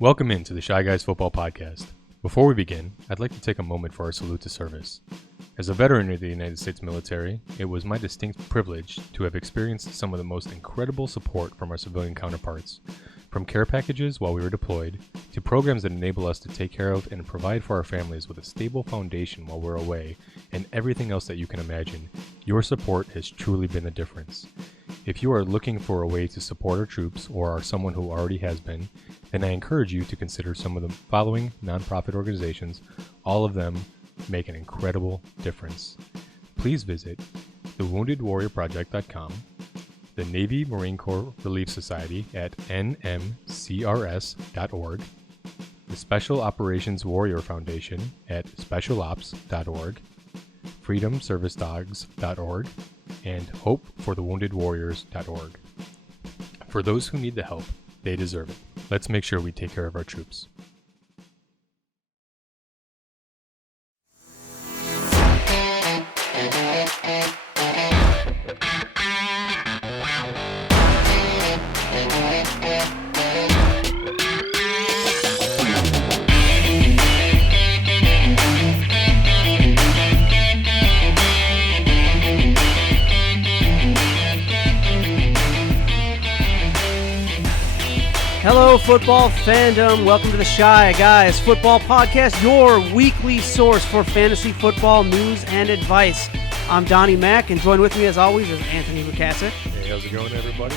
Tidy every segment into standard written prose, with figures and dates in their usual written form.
Welcome into the ChiGuys Football Podcast. Before we begin, I'd like to take a moment for our salute to service. As a veteran of the United States military, it was my distinct privilege to have experienced some of the most incredible support from our civilian counterparts, from care packages while we were deployed, to programs that enable us to take care of and provide for our families with a stable foundation while we're away, and everything else that you can imagine. Your support has truly been the difference. If you are looking for a way to support our troops or are someone who already has been, then I encourage you to consider some of the following nonprofit organizations. All of them make an incredible difference. Please visit thewoundedwarriorproject.com, the Navy Marine Corps Relief Society at nmcrs.org, the Special Operations Warrior Foundation at specialops.org, freedomservicedogs.org, and hopeforthewoundedwarriors.org. For those who need the help, they deserve it. Let's make sure we take care of our troops. Hello, football fandom. Welcome to the ChiGuys Football Podcast, your weekly source for fantasy football news and advice. I'm Donnie Mack, and joined with me, as always, is Anthony Bukasic. Hey, how's it going, everybody?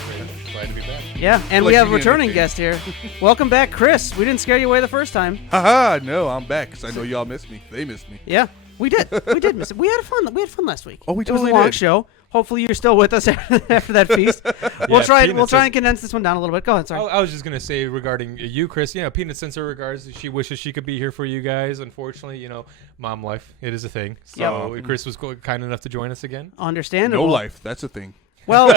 Glad to be back. Yeah, and we have a returning guest here. Welcome back, Chris. We didn't scare you away the first time. Haha, no, I'm back because I know y'all missed me. They missed me. Yeah, we did. We did miss it. We had fun last week. Oh, we It was totally a long did. show. Hopefully, you're still with us after that feast. We'll try and condense this one down a little bit. Go ahead, sorry. I was just going to say regarding you, Chris, Peanut sends her regards. She wishes she could be here for you guys. Unfortunately, mom life, it is a thing. So Chris was kind enough to join us again. Understandable. No life, that's a thing. Well,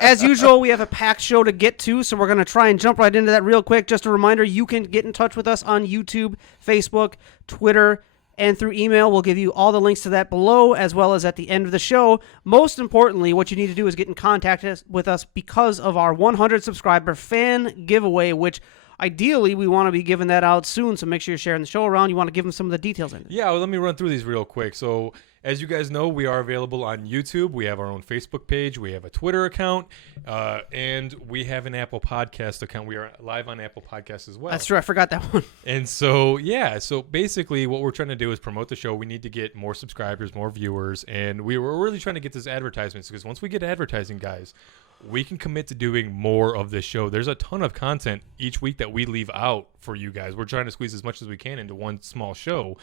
as usual, we have a packed show to get to, so we're going to try and jump right into that real quick. Just a reminder, you can get in touch with us on YouTube, Facebook, Twitter, and through email. We'll give you all the links to that below, as well as at the end of the show. Most importantly, what you need to do is get in contact with us because of our 100 subscriber fan giveaway, which ideally we want to be giving that out soon, so make sure you're sharing the show around. You want to give them some of the details in it. Yeah, well, let me run through these real quick. So, as you guys know, we are available on YouTube. We have our own Facebook page. We have a Twitter account. And we have an Apple Podcast account. We are live on Apple Podcasts as well. That's true. I forgot that one. And so, so basically what we're trying to do is promote the show. We need to get more subscribers, more viewers. And we were really trying to get this advertisements because once we get advertising, guys, we can commit to doing more of this show. There's a ton of content each week that we leave out for you guys. We're trying to squeeze as much as we can into one small show.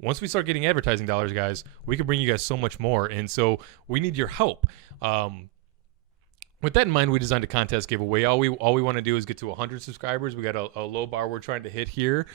Once we start getting advertising dollars, guys, we can bring you guys so much more. And so we need your help. With that in mind, we designed a contest giveaway. All we want to do is get to 100 subscribers. We got a low bar we're trying to hit here.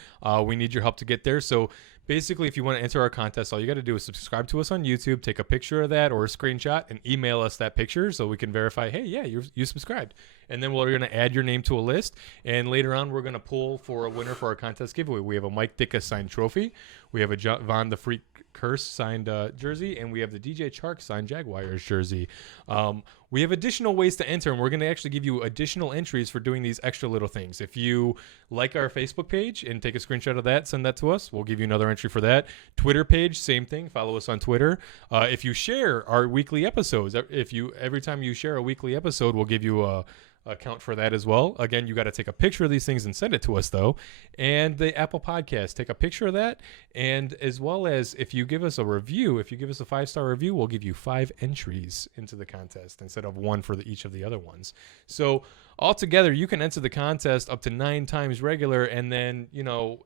We need your help to get there. So basically, if you want to enter our contest, all you got to do is subscribe to us on YouTube, take a picture of that or a screenshot, and email us that picture so we can verify, hey, yeah, you subscribed. And then we're going to add your name to a list. And later on, we're going to pull for a winner for our contest giveaway. We have a Mike Ditka signed trophy. We have a Von the Freak Curse signed jersey. And we have the DJ Chark signed Jaguars jersey. We have additional ways to enter, and we're going to actually give you additional entries for doing these extra little things. If you like our Facebook page and take a screenshot of that, send that to us. We'll give you another entry for that. Twitter page, same thing. Follow us on Twitter. If you share our weekly episodes, every time you share a weekly episode, we'll give you a account for that as well. Again, you got to take a picture of these things and send it to us, though. And the Apple Podcast, take a picture of that. And as well as if you give us a review, if you give us a 5-star review, we'll give you 5 entries into the contest instead of 1 for each of the other ones. So altogether, you can enter the contest up to 9 times regular and then,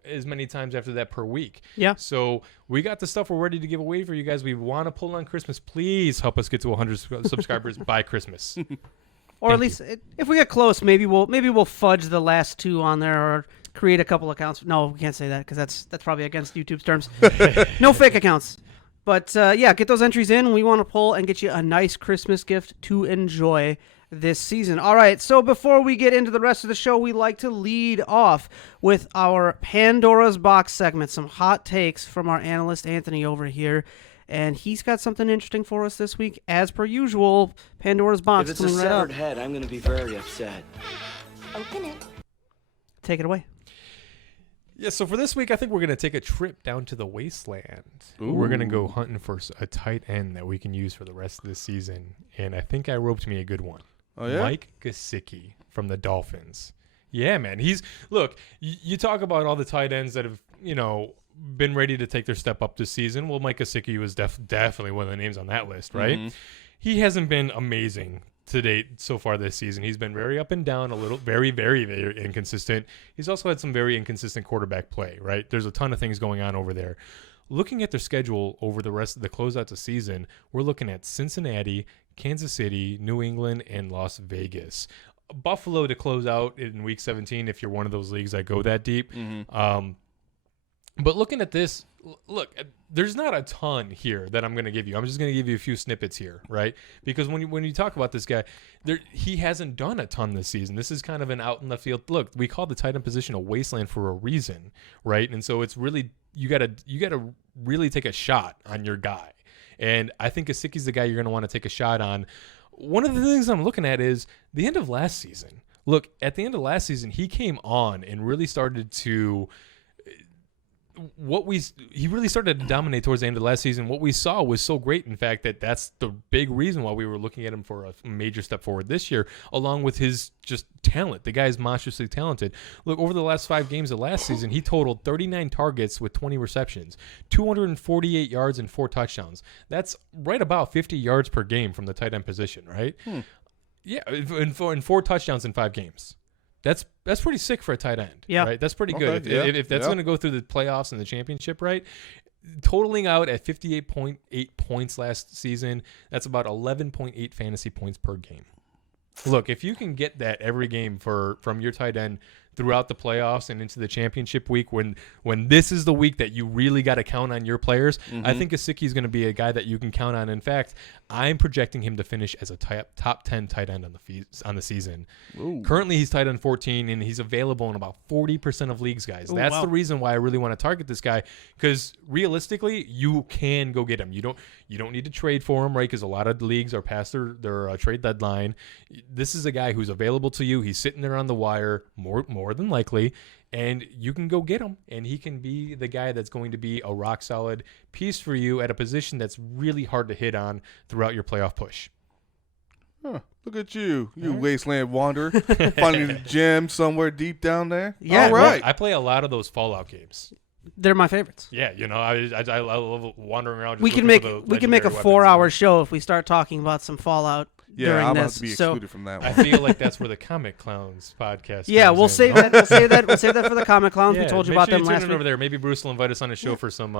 as many times after that per week. Yeah. So we got the stuff we're ready to give away for you guys. We want to pull on Christmas. Please help us get to 100 subscribers by Christmas. Or at least, if we get close, maybe we'll fudge the last 2 on there, or create a couple accounts. No, we can't say that because that's probably against YouTube's terms. No fake accounts. But get those entries in. We want to pull and get you a nice Christmas gift to enjoy this season. All right, so before we get into the rest of the show, we like to lead off with our Pandora's Box segment. Some hot takes from our analyst Anthony over here. And he's got something interesting for us this week. As per usual, Pandora's Box coming right up. If it's a severed head, I'm going to be very upset. Open it. take it away. Yeah, so for this week, I think we're going to take a trip down to the wasteland. Ooh. We're going to go hunting for a tight end that we can use for the rest of the season. And I think I roped me a good one. Oh, yeah? Mike Gesicki from the Dolphins. Yeah, man. Look, you talk about all the tight ends that have, been ready to take their step up this season. Well, Mike Gesicki was definitely one of the names on that list, right? Mm-hmm. He hasn't been amazing to date so far this season. He's been very up and down, a little very, very, very inconsistent. He's also had some very inconsistent quarterback play, right? There's a ton of things going on over there. Looking at their schedule over the rest of the closeouts of the season, we're looking at Cincinnati, Kansas City, New England, and Las Vegas. Buffalo to close out in week 17 if you're one of those leagues that go that deep. Mm-hmm. But looking at this, look, there's not a ton here that I'm going to give you. I'm just going to give you a few snippets here, right? Because when you talk about this guy, he hasn't done a ton this season. This is kind of an out in the field. Look, we call the tight end position a wasteland for a reason, right? And so it's really you gotta really take a shot on your guy. And I think Gesicki's the guy you're going to want to take a shot on. One of the things I'm looking at is the end of last season. Look, at the end of last season, he came on and really started to he really started to dominate towards the end of last season. What we saw was so great, in fact, that's the big reason why we were looking at him for a major step forward this year, along with his just talent. The guy's monstrously talented. Look, over the last 5 games of last season, he totaled 39 targets with 20 receptions, 248 yards and 4 touchdowns. That's right about 50 yards per game from the tight end position, right? Yeah, and 4 touchdowns in 5 games. That's pretty sick for a tight end. Yeah. Right? That's pretty Okay, good. yeah, If that's going to go through the playoffs and the championship, right? Totaling out at 58.8 points last season, that's about 11.8 fantasy points per game. Look, if you can get that every game from your tight end throughout the playoffs and into the championship week, when this is the week that you really got to count on your players, I think Gesicki is going to be a guy that you can count on. In fact, I'm projecting him to finish as a top 10 tight end on the season. Ooh. Currently, he's tight end 14, and he's available in about 40% of leagues, guys. Ooh, That's wow. the reason why I really want to target this guy, because realistically, you can go get him. You don't need to trade for him, right? Because a lot of leagues are past their trade deadline. This is a guy who's available to you. He's sitting there on the wire more than likely, and you can go get him, and he can be the guy that's going to be a rock solid piece for you at a position that's really hard to hit on throughout your playoff push. Huh. Look at you wasteland wanderer, finding a gem somewhere deep down there. Yeah, all right. I play a lot of those Fallout games. They're my favorites. Yeah, I love wandering around. Just We can looking make for the we can make a legendary weapons. 4-hour show if we start talking about some Fallout Yeah, during I'm about this. to be So excluded from that I one. feel like that's where the Comic Clowns podcast. yeah, comes we'll in. save that. We'll save that for the Comic Clowns. Yeah, We told you make about sure them tune last in week. over there. Maybe Bruce will invite us on the show for some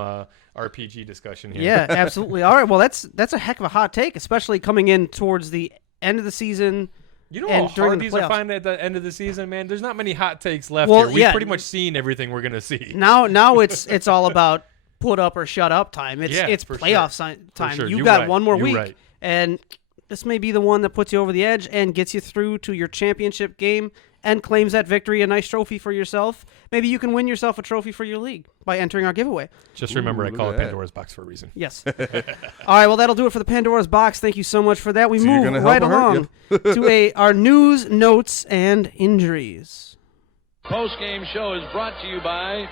RPG discussion here. Yeah, absolutely. All right. Well, that's a heck of a hot take, especially coming in towards the end of the season. You know And how during hard the these are playoffs. finding at the end of the season, man? There's not many hot takes left Well, here. We've yeah. pretty much seen everything we're going to see. Now it's all about put up or shut up time. Yeah, It's for playoff sure. time. sure. You You're got right. one more You're week, right. and this may be the one that puts you over the edge and gets you through to your championship game and claims that victory, a nice trophy for yourself. Maybe you can win yourself a trophy for your league by entering our giveaway. Just remember, Ooh, I look call at it that. Pandora's box for a reason. Yes. All right. Well, that'll do it for the Pandora's box. Thank you so much for that. We So you're move gonna help right or hurt along to our news, notes, and injuries. Post-game show is brought to you by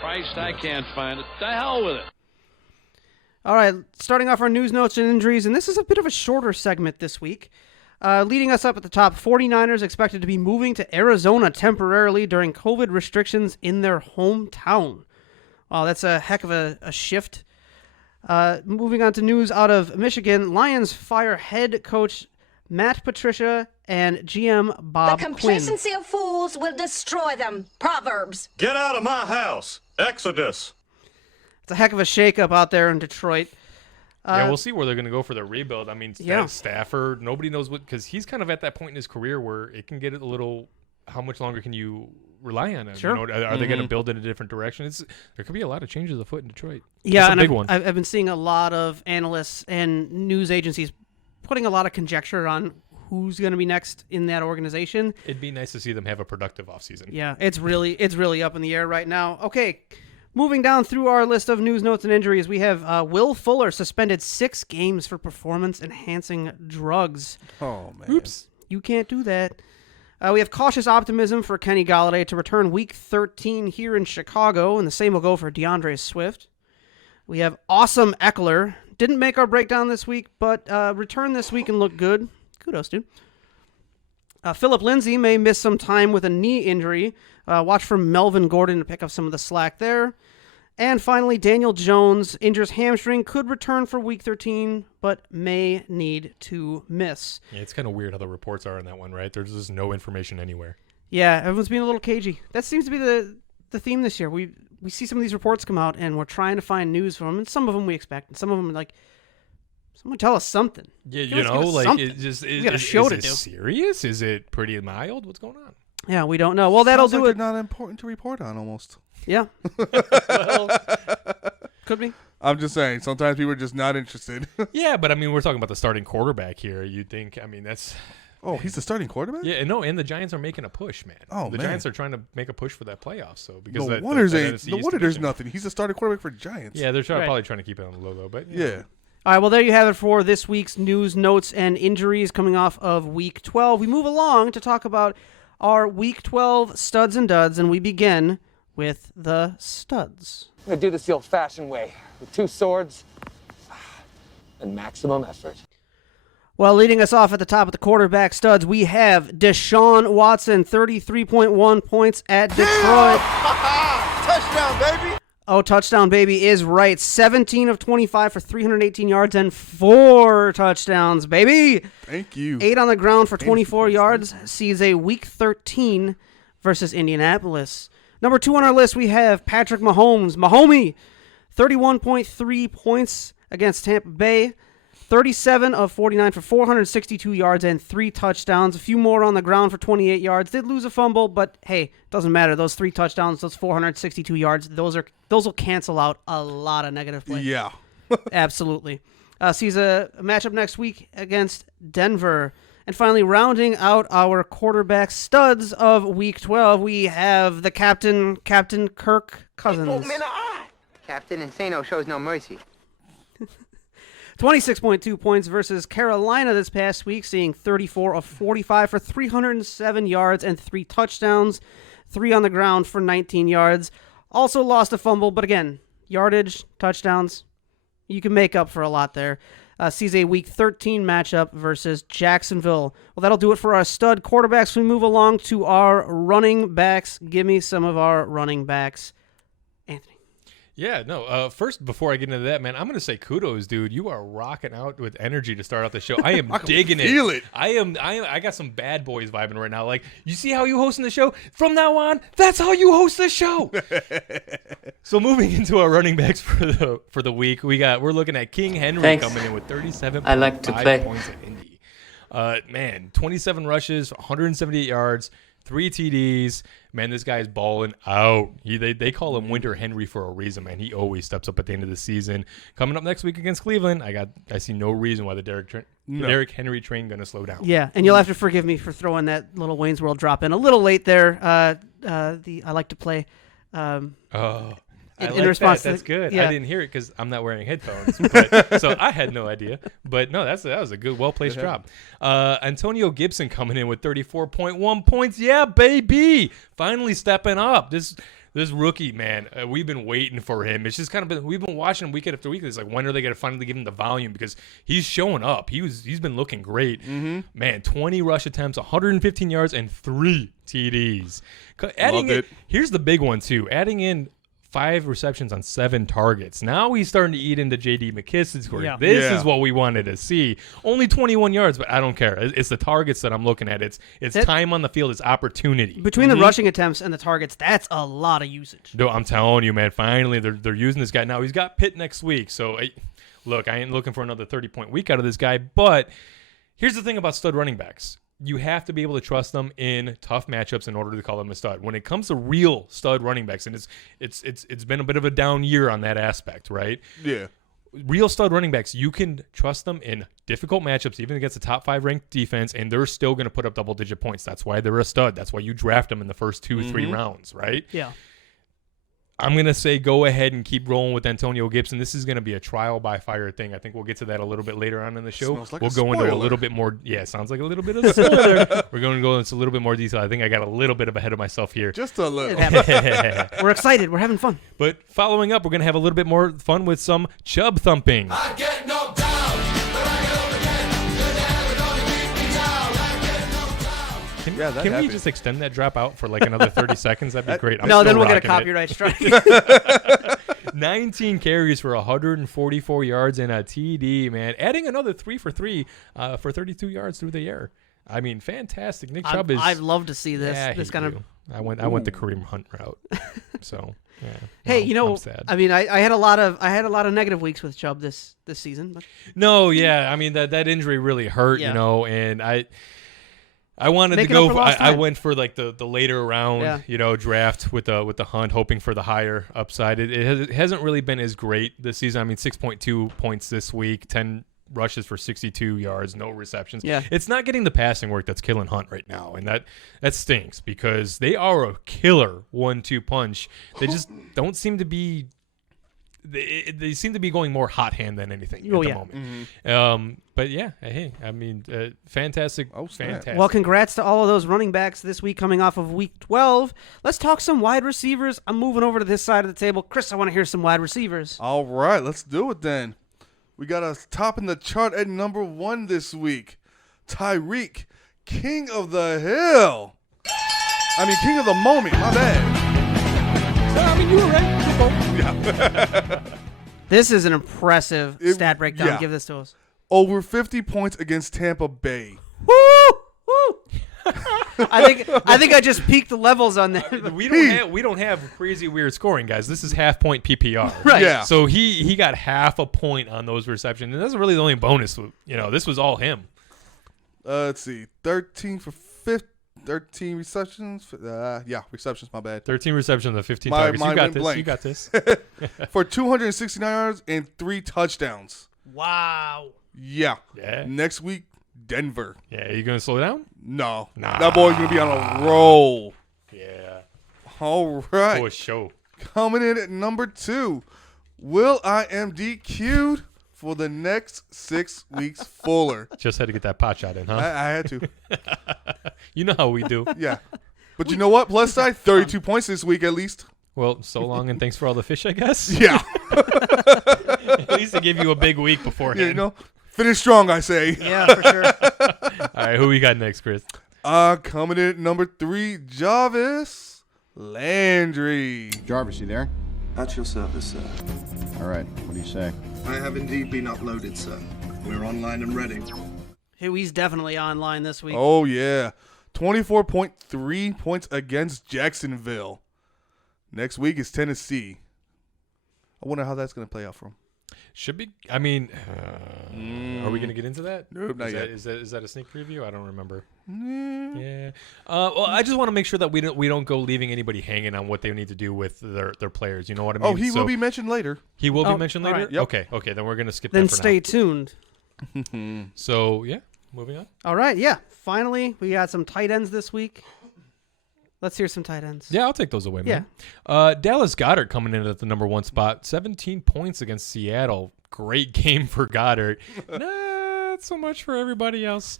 Christ, I can't find it. The hell with it. All right, starting off our news, notes, and injuries, and this is a bit of a shorter segment this week. Leading us up at the top, 49ers expected to be moving to Arizona temporarily during COVID restrictions in their hometown. Wow, that's a heck of a shift. Moving on to news out of Michigan, Lions fire head coach Matt Patricia and GM Bob The Quinn. complacency of fools will destroy them. Proverbs. Get out of my house! Exodus! It's a heck of a shakeup out there in Detroit. Yeah, we'll see where they're going to go for their rebuild. I mean, Yeah. Stafford, nobody knows what, because he's kind of at that point in his career where it can get a little, how much longer can you rely on him? Sure. You know, are they going to build in a different direction? There could be a lot of changes afoot in Detroit. Yeah, That's a and big one. I've been seeing a lot of analysts and news agencies putting a lot of conjecture on who's going to be next in that organization. It'd be nice to see them have a productive offseason. Yeah, it's really up in the air right now. Okay, moving down through our list of news, notes, and injuries, we have Will Fuller suspended 6 games for performance-enhancing drugs. Oh, man. Oops, you can't do that. We have cautious optimism for Kenny Golladay to return Week 13 here in Chicago, and the same will go for DeAndre Swift. We have awesome Eckler. Didn't make our breakdown this week, but returned this week and looked good. Kudos, dude. Philip Lindsay may miss some time with a knee injury. Watch for Melvin Gordon to pick up some of the slack there. And finally, Daniel Jones injures hamstring, could return for Week 13, but may need to miss. Yeah, it's kind of weird how the reports are on that one, right? There's just no information anywhere. Yeah, everyone's being a little cagey. That seems to be the theme this year. We see some of these reports come out, and we're trying to find news from them, and some of them we expect, and some of them are like, someone tell us something. Yeah, Give us like, something. We got a show to do. Serious? Is it pretty mild? What's going on? Yeah, we don't know. Well, that'll Sounds do like it. they're not important to report on, almost. Yeah. Well, Could be. I'm just saying, sometimes people are just not interested. yeah, but I mean, we're talking about the starting quarterback here. You'd think, I mean, that's... Oh, he's the starting quarterback? Yeah, no, and the Giants are making a push, man. Oh, the man. Giants are trying to make a push for that playoff. So because No that wonder NFC there's division. nothing. He's the starting quarterback for Giants. Yeah, they're Right. probably trying to keep it on the low, though. But Yeah. All right, well, there you have it for this week's news, notes, and injuries coming off of Week 12. We move along to talk about our Week 12 studs and duds, and we begin with the studs. I'm gonna do this the old-fashioned way, with 2 swords and maximum effort. Well, leading us off at the top of the quarterback studs, we have Deshaun Watson, 33.1 points at Detroit. Touchdown, baby! Oh, touchdown, baby, is right. 17 of 25 for 318 yards and 4 touchdowns, baby. Thank you. 8 on the ground for 24 yards. Sees a Week 13 versus Indianapolis. Number 2 on our list, we have Patrick Mahomes. Mahomie, 31.3 points against Tampa Bay. 37 of 49 for 462 yards and 3 touchdowns. A few more on the ground for 28 yards. Did lose a fumble, but hey, doesn't matter. Those 3 touchdowns, those 462 yards, those will cancel out a lot of negative play. Yeah. Absolutely. Sees a matchup next week against Denver. And finally, rounding out our quarterback studs of Week 12, we have the Captain Kirk Cousins. Captain Insano shows no mercy. 26.2 points versus Carolina this past week, seeing 34 of 45 for 307 yards and 3 touchdowns, 3 on the ground for 19 yards. Also lost a fumble, but again, yardage, touchdowns, you can make up for a lot there. Sees a Week 13 matchup versus Jacksonville. Well, that'll do it for our stud quarterbacks. We move along to our running backs. Give me some of our running backs. Anthony. Yeah, no. First, before I get into that, man, I'm gonna say kudos, dude. You are rocking out with energy to start out the show. I am digging feel it. I got some bad boys vibing right now. Like, you see how you hosting the show? From now on, that's how you host the show. So moving into our running backs for the week, we're looking at King Henry Thanks. coming in with 37. I like to play. Points at Indy. Man, 27 rushes, 178 yards. 3 TDs. Man, this guy's balling out. They call him Winter Henry for a reason, man. He always steps up at the end of the season. Coming up next week against Cleveland, I see no reason why the Derrick Henry train going to slow down. Yeah, and you'll have to forgive me for throwing that little Wayne's World drop in a little late there. I like to play. I in like response that. to That's good. yeah. I didn't hear it because I'm not wearing headphones, but, so I had no idea. But no, that was a good, well-placed drop. Antonio Gibson coming in with 34.1 points. Yeah, baby, finally stepping up. This rookie, man, we've been waiting for him. It's just kind of we've been watching him week after week. It's like, when are they going to finally give him the volume? Because he's showing up. He's been looking great. Mm-hmm. Man, 20 rush attempts, 115 yards, and 3 TDs. Here's the big one too. Adding in 5 receptions on 7 targets. Now he's starting to eat into J.D. McKisson's score. Yeah. This is what we wanted to see. Only 21 yards, but I don't care. It's the targets that I'm looking at. It's time on the field. It's opportunity. Between the rushing attempts and the targets, that's a lot of usage. No, I'm telling you, man. Finally, they're using this guy. Now he's got Pitt next week. So look, I ain't looking for another 30-point week out of this guy. But here's the thing about stud running backs. You have to be able to trust them in tough matchups in order to call them a stud. When it comes to real stud running backs, and it's been a bit of a down year on that aspect, right? Yeah. Real stud running backs, you can trust them in difficult matchups, even against a top 5 ranked defense, and they're still going to put up double-digit points. That's why they're a stud. That's why you draft them in the first 2-3 rounds, right? Yeah. I'm going to say go ahead and keep rolling with Antonio Gibson. This is going to be a trial by fire thing. I think we'll get to that a little bit later on in the show. Smells like we'll a go into a spoiler. little bit more. Yeah, sounds like a little bit of a spoiler. We're going to go into a little bit more detail. I think I got a little bit ahead of myself here. Just a little. We're excited. We're having fun. But following up, we're going to have a little bit more fun with some chub thumping. Can Yeah, that we happened. just extend that drop out for like another 30 seconds? That'd be great. I'm No, still then we'll get a rocking it. copyright strike. 19 carries for 144 yards and a TD, man. Adding another 3 for 3 for 32 yards through the air. I mean, fantastic. Nick Chubb is. I'd love to see this. Yeah, this he kind of. do. I went the Kareem Hunt route. So yeah. Hey, well, you know, I'm sad. I mean, I had a lot of negative weeks with Chubb this season. But No, yeah. I mean that injury really hurt, Yeah. you know, and I wanted Making to up go. for lost I time. went for like the later round, Yeah. you know, draft with the Hunt, hoping for the higher upside. It hasn't really been as great this season. I mean, 6.2 points this week, 10 rushes for 62 yards, no receptions. Yeah. It's not getting the passing work that's killing Hunt right now, and that stinks because they are a killer 1-2 punch. They just don't seem to be. They seem to be going more hot hand than anything Oh, at the yeah. moment. But yeah, hey, I mean, fantastic, Oh, snap. fantastic. Well, congrats to all of those running backs this week coming off of week 12. Let's talk some wide receivers. I'm moving over to this side of the table. Chris, I want to hear some wide receivers. All right, let's do it then. We got us topping the chart at number 1 this week. Tyreek, king of the hill. I mean, king of the moment. My bad. I mean, you were right. This is an impressive stat breakdown. yeah. Give this to us. Over 50 points against Tampa Bay. Woo! Woo! I think I just peaked the levels on that. We don't have crazy weird scoring, guys. This is half point PPR. Right. Yeah. So he got half a point on those receptions, and that's really the only bonus. You know, this was all him. Let's see. 13 for 13 receptions. Receptions, my bad. 13 receptions and 15 My targets. You mind got went this. blank. You got this. For 269 yards and 3 touchdowns. Wow. Yeah. Yeah. Next week, Denver. Yeah. You gonna slow down? No. Nah. That boy's going to be on a roll. Yeah. All right. For sure. Coming in at number 2, Will I Am DQ'd for the next 6 weeks fuller. Just had to get that pot shot in, huh? I had to. You know how we do. Yeah. But you know what? Plus side, 32 points this week at least. Well, so long and thanks for all the fish, I guess. Yeah. At least they give you a big week beforehand. You know, finish strong, I say. Yeah, for sure. All right, who we got next, Chris? Coming in at number 3, Jarvis Landry. Jarvis, you there? At your service, sir. All right, what do you say? I have indeed been uploaded, sir. We're online and ready. He's definitely online this week. Oh, yeah. 24.3 points against Jacksonville. Next week is Tennessee. I wonder how that's going to play out for him. Should be. I mean, are we going to get into that? Nope, not yet. Is that a sneak preview? I don't remember. Yeah. Well, I just want to make sure that we don't go leaving anybody hanging on what they need to do with their players. You know what I mean? Oh, he will be mentioned later. He will Oh, be mentioned all later. right. Yep. Okay. Then we're going to skip Then that for stay tuned. now. So yeah, moving on. All right, yeah. Finally, we got some tight ends this week. Let's hear some tight ends. Yeah, I'll take those away, man. Dallas Goedert coming in at the number 1 spot. 17 points against Seattle. Great game for Goddard. Not so much for everybody else.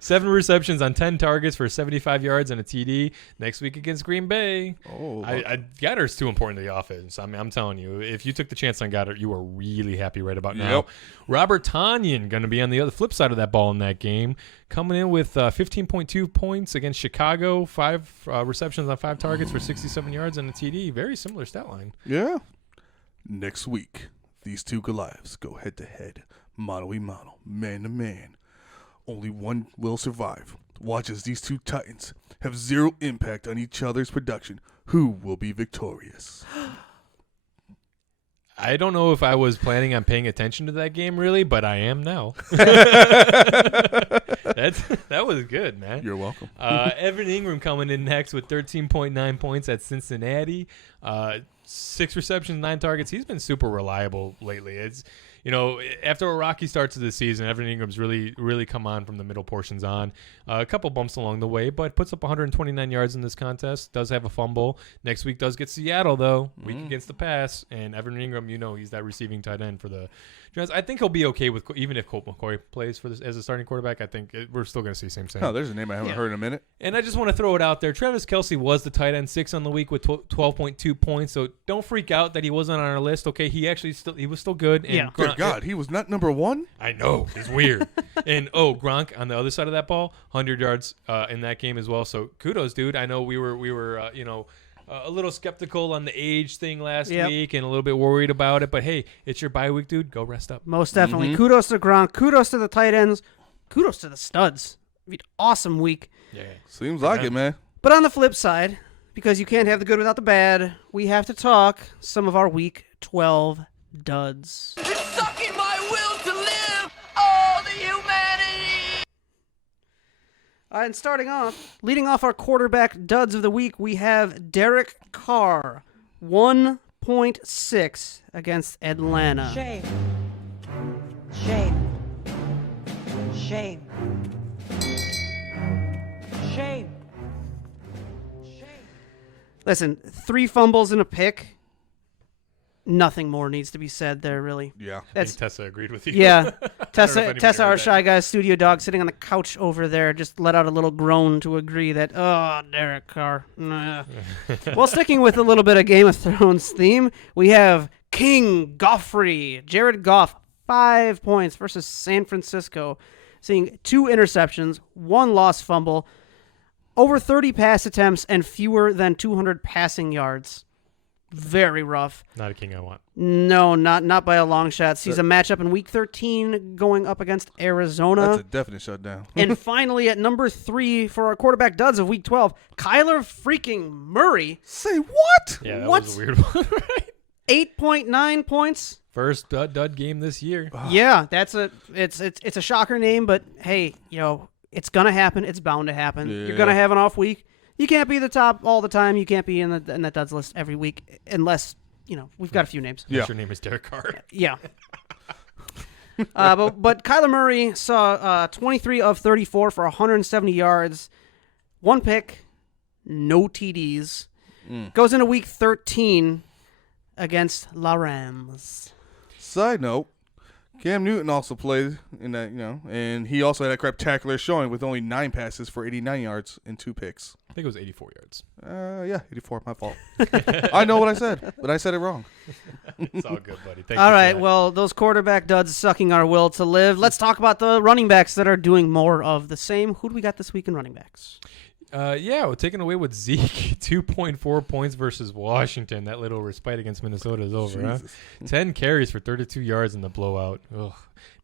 7 receptions on 10 targets for 75 yards and a TD. Next week against Green Bay. Oh, Goddard's too important to the offense. I mean, I'm telling you, if you took the chance on Goddard, you were really happy right about now. Yep. Robert Tonyan going to be on the other flip side of that ball in that game, coming in with 15.2 points against Chicago, 5 receptions on 5 targets for 67 yards and a TD. Very similar stat line. Yeah. Next week, these two Goliaths go head-to-head, mano-a-mano, man-to-man. Only one will survive. Watch as these two titans have 0 impact on each other's production. Who will be victorious? I don't know if I was planning on paying attention to that game really, but I am now. That was good, man. You're welcome. Evan Ingram coming in next with 13.9 points at Cincinnati. 6 receptions, 9 targets. He's been super reliable lately. after a rocky start to the season, Evan Ingram's really come on from the middle portions on. A couple bumps along the way, but puts up 129 yards in this contest. Does have a fumble. Next week does get Seattle, though. Week against the pass. And Evan Ingram, he's that receiving tight end for the Giants. I think he'll be okay with, even if Colt McCoy plays for this as a starting quarterback, I think we're still going to see same. Oh, there's a name I haven't heard in a minute. And I just want to throw it out there. Travis Kelce was the tight end 6 on the week with 12.2 points. So don't freak out that he wasn't on our list. Okay, he was still good. And Dear God, he was not number 1? I know. It's weird. And, Gronk on the other side of that ball, 100 yards in that game as well. So kudos, dude. I know we were a little skeptical on the age thing last week and a little bit worried about it. But, hey, it's your bye week, dude. Go rest up. Most definitely. Kudos to Gronk. Kudos to the tight ends. Kudos to the studs. Awesome week. Yeah. Seems like it, man. But on the flip side, because you can't have the good without the bad, we have to talk some of our Week 12 duds. It's sucking my will to live, all the humanity! And starting off, leading off our quarterback duds of the week, we have Derek Carr, 1.6 against Atlanta. Shame. Shame. Shame. Shame. Listen, 3 fumbles and a pick. Nothing more needs to be said there, really. Yeah. I think Tessa agreed with you. Yeah. Tessa, our Shy Guys studio dog, sitting on the couch over there, just let out a little groan to agree that, Derek Carr. Nah. Well, sticking with a little bit of Game of Thrones theme, we have King Goffrey, Jared Goff, 5 points versus San Francisco, seeing 2 interceptions, 1 lost fumble, over 30 pass attempts, and fewer than 200 passing yards. Very rough. Not a king I want. No, not by a long shot. Sees a matchup in Week 13 going up against Arizona. That's a definite shutdown. And finally, at number 3 for our quarterback duds of Week 12, Kyler freaking Murray. Say what? Yeah, that was a weird one, right? 8.9 points. First dud game this year. Yeah, it's a shocker name, but hey, it's gonna happen. It's bound to happen. Yeah. You're gonna have an off week. You can't be the top all the time. You can't be in that duds list every week unless we've got a few names. Unless your name is Derek Carr. Yeah. But Kyler Murray saw 23 of 34 for 170 yards, 1 pick, no TDs. Goes into Week 13 against La Rams. Side note, Cam Newton also played in that, and he also had a craptacular showing with only 9 passes for 89 yards and 2 picks. I think it was 84 yards. Yeah, 84. My fault. I know what I said, but I said it wrong. It's all good, buddy. Thank all you right, well, those quarterback duds sucking our will to live. Let's talk about the running backs that are doing more of the same. Who do we got this week in running backs? We're taking away with Zeke. 2.4 points versus Washington. That little respite against Minnesota is over, huh? 10 carries for 32 yards in the blowout. Ugh.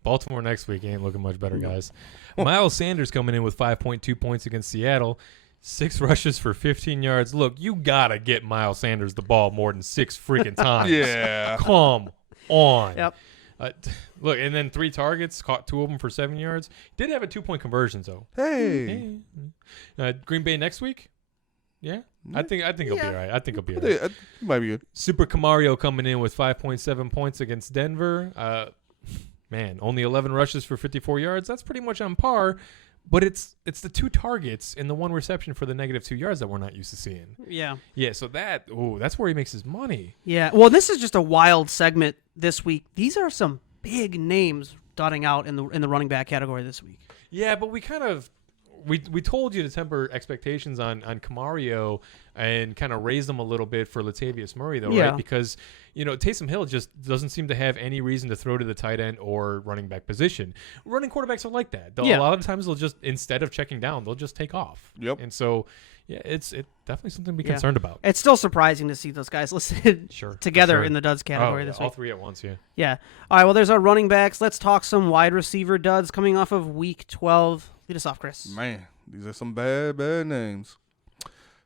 Baltimore next week ain't looking much better, guys. Miles Sanders coming in with 5.2 points against Seattle. 6 rushes for 15 yards. Look, you got to get Miles Sanders the ball more than 6 freaking times. Yeah. Come on. Yep. Look, and then 3 targets, caught 2 of them for 7 yards. Did have a 2-point conversion, though. Hey. Green Bay next week? Yeah? I think he'll be all right. I think he'll be all right. He might be good. Super Camario coming in with 5.7 points against Denver. Only 11 rushes for 54 yards. That's pretty much on par. But it's the 2 targets and the 1 reception for the -2 yards that we're not used to seeing. Yeah. Yeah, so that's where he makes his money. Yeah. Well, this is just a wild segment this week. These are some big names dotting out in the running back category this week. Yeah, but we kind of we told you to temper expectations on Camario and kind of raise them a little bit for Latavius Murray, though, right? Because Taysom Hill just doesn't seem to have any reason to throw to the tight end or running back position. Running quarterbacks are like that. A lot of times they'll just, instead of checking down, they'll just take off. Yep. And so, it's definitely something to be concerned about. It's still surprising to see those guys listed together in the duds category this week. All 3 at once, yeah. Yeah. All right, well, there's our running backs. Let's talk some wide receiver duds coming off of Week 12. Lead us off, Chris. Man, these are some bad names.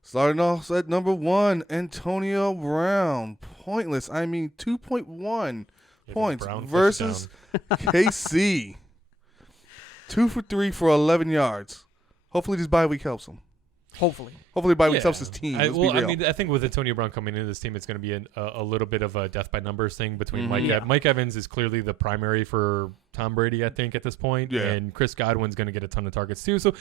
Starting off at number 1, Antonio Brown. Pointless. 2.1 points versus KC. 2 for 3 for 11 yards. Hopefully this bye week helps him. Hopefully by week helps his team. Let's be real. I mean, I think with Antonio Brown coming into this team, it's going to be a little bit of a death by numbers thing between Mike Evans is clearly the primary for Tom Brady, I think, at this point. Yeah. And Chris Godwin's going to get a ton of targets too. So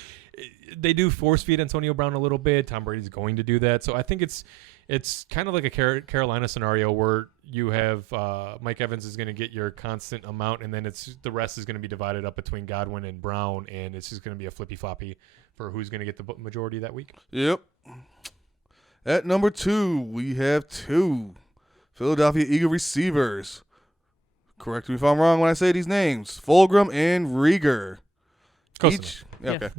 they do force feed Antonio Brown a little bit. Tom Brady's going to do that. So I think it's kind of like a Carolina scenario where you have Mike Evans is going to get your constant amount, and then the rest is going to be divided up between Godwin and Brown, and it's just going to be a flippy-floppy for who's going to get the majority that week. Yep. At number 2, we have 2 Philadelphia Eagle receivers. Correct me if I'm wrong when I say these names. Fulgham and Rieger. Okay.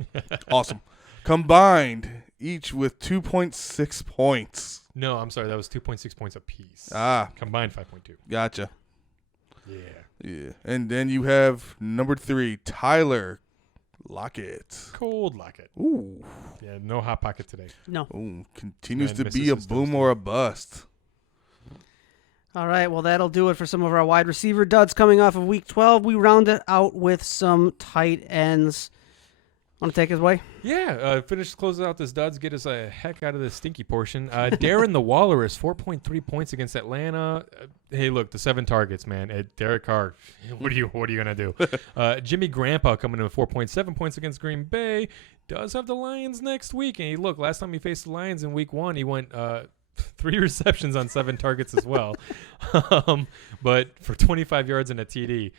Awesome. Combined, each with 2.6 points. No, I'm sorry. That was 2.6 points apiece. Combined 5.2. Gotcha. Yeah. And then you have number 3, Tyler Lockett. Cold Lockett. Ooh. Yeah, no hot pocket today. No. Ooh, continues to be a boom or a bust. All right, well, that'll do it for some of our wide receiver duds coming off of Week 12. We round it out with some tight ends. Want to take us away? Yeah, close out this duds, get us a heck out of this stinky portion. Darren the Walrus, 4.3 points against Atlanta. Hey, look, the 7 targets, man. Derek Carr, what are you gonna do? Jimmy Grandpa coming in with 4.7 points against Green Bay. Does have the Lions next week, and look, last time he faced the Lions in Week 1, he went 3 receptions on 7 targets as well, but for 25 yards and a TD.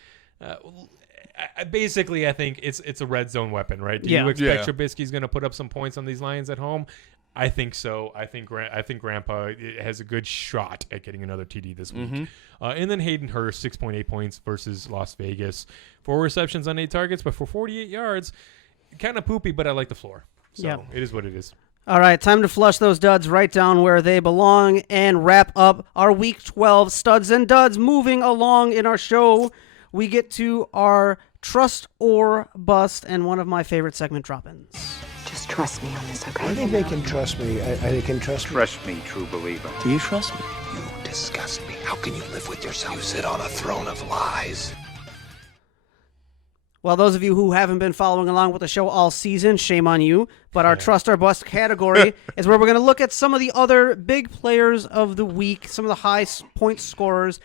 Basically, I think it's a red zone weapon, right? Do you expect Trubisky's going to put up some points on these Lions at home? I think so. I think Grandpa has a good shot at getting another TD this week. And then Hayden Hurst, 6.8 points versus Las Vegas. 4 receptions on 8 targets, but for 48 yards, kind of poopy, but I like the floor. So it is what it is. All right, time to flush those duds right down where they belong and wrap up our Week 12 studs and duds. Moving along in our show, we get to our trust or bust and one of my favorite segment drop-ins. Just trust me on this, okay? I think they can trust me. They can trust me. Trust me, true believer. Do you trust me? You disgust me. How can you live with yourself? You sit on a throne of lies. Well, those of you who haven't been following along with the show all season, shame on you. But our trust or bust category is where we're going to look at some of the other big players of the week, some of the high point scorers,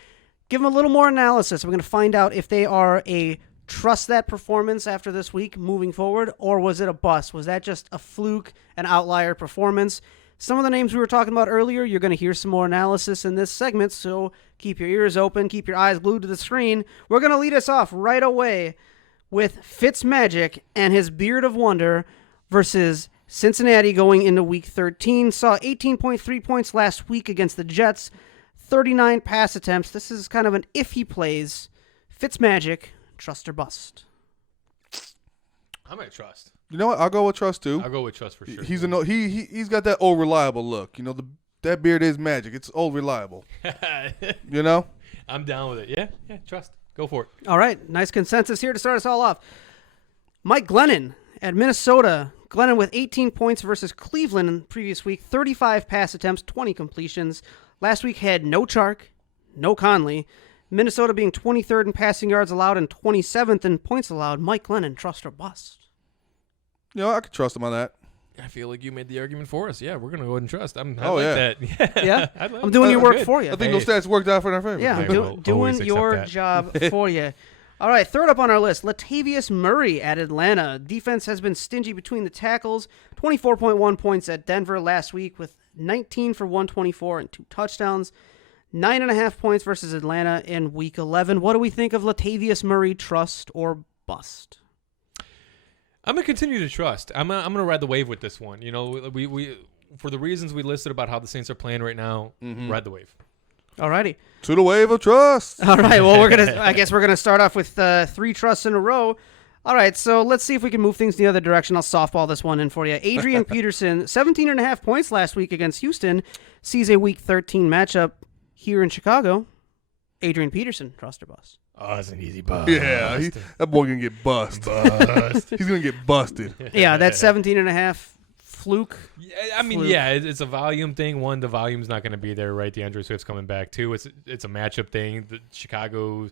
give them a little more analysis. We're going to find out if they are a trust that performance after this week moving forward, or was it a bust? Was that just a fluke, an outlier performance? Some of the names we were talking about earlier, you're going to hear some more analysis in this segment, so keep your ears open, keep your eyes glued to the screen. We're going to lead us off right away with Fitzmagic and his Beard of Wonder versus Cincinnati going into Week 13. Saw 18.3 points last week against the Jets, 39 pass attempts. This is kind of an if he plays. Fitzmagic, trust or bust? I'm going to trust. You know what? I'll go with trust too. I'll go with trust for sure. He's he's got that old reliable look. You know, that beard is magic. It's old reliable. You know? I'm down with it. Yeah, trust. Go for it. All right, nice consensus here to start us all off. Mike Glennon at Minnesota. Glennon with 18 points versus Cleveland in the previous week. 35 pass attempts, 20 completions. Last week had no Chark, no Conley. Minnesota being 23rd in passing yards allowed and 27th in points allowed. Mike Glennon, trust or bust? You know, I could trust him on that. I feel like you made the argument for us. Yeah, we're going to go ahead and trust. I'm yeah. that. I'm doing your work for you. I think those stats worked out for our favor. Yeah, doing your job for you. All right, third up on our list, Latavius Murray at Atlanta. Defense has been stingy between the tackles. 24.1 points at Denver last week with 19 for 124 and 2 touchdowns. 9.5 points versus Atlanta in Week 11. What do we think of Latavius Murray, trust or bust? I'm gonna continue to trust. I'm gonna ride the wave with this one. You know, we for the reasons we listed about how the Saints are playing right now. Ride the wave. Alrighty. To the wave of trust. All right. Well, I guess we're gonna start off with 3 trusts in a row. All right. So let's see if we can move things the other direction. I'll softball this one in for you. Adrian Peterson, 17.5 points last week against Houston, sees a Week 13 matchup here in Chicago. Adrian Peterson, trust or bust? Oh, it's an easy bust. Yeah, that boy gonna get bust. He's gonna get busted. Yeah, that 17.5 fluke. Yeah, I mean, yeah, it's a volume thing. One, the volume's not going to be there, right? DeAndre Swift's coming back. 2, it's a matchup thing. The Chicago,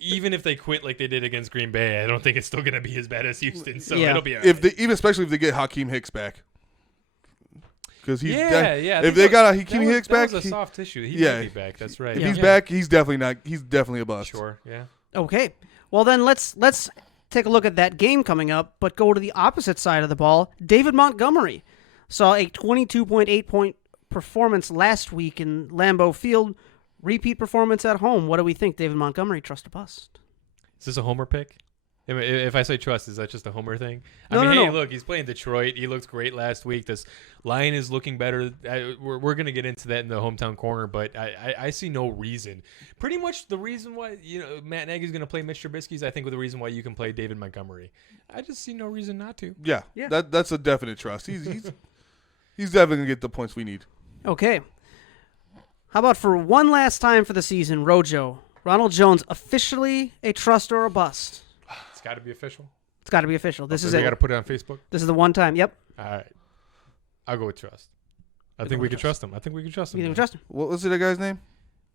even if they quit like they did against Green Bay, I don't think it's still going to be as bad as Houston. So it'll be all right. Especially if they get Hakeem Hicks back. because he's yeah. if they got a Hakimi Hicks back, that was a soft tissue. He yeah, might be back. That's right. If he's back, he's definitely not. He's definitely a bust. Sure. Yeah. Okay. Well, then let's take a look at that game coming up, but go to the opposite side of the ball. David Montgomery saw a 22.8 point performance last week in Lambeau Field. Repeat performance at home. What do we think, David Montgomery? Trust or bust? Is this a homer pick? If I say trust, is that just a homer thing? No, hey, look, he's playing Detroit. He looked great last week. This line is looking better. We're going to get into that in the hometown corner, but I see no reason. Pretty much the reason why Matt Nagy's going to play Mitch Trubisky is, I think, with the reason why you can play David Montgomery. I just see no reason not to. Yeah. That's a definite trust. He's definitely going to get the points we need. Okay. How about for one last time for the season, Rojo, Ronald Jones, officially a trust or a bust? It's got to be official. It's got to be official. This is it. We got to put it on Facebook. This is the one time. Yep. All right. I'll go with trust. I think we can trust him. You think we trust him? What was the guy's name?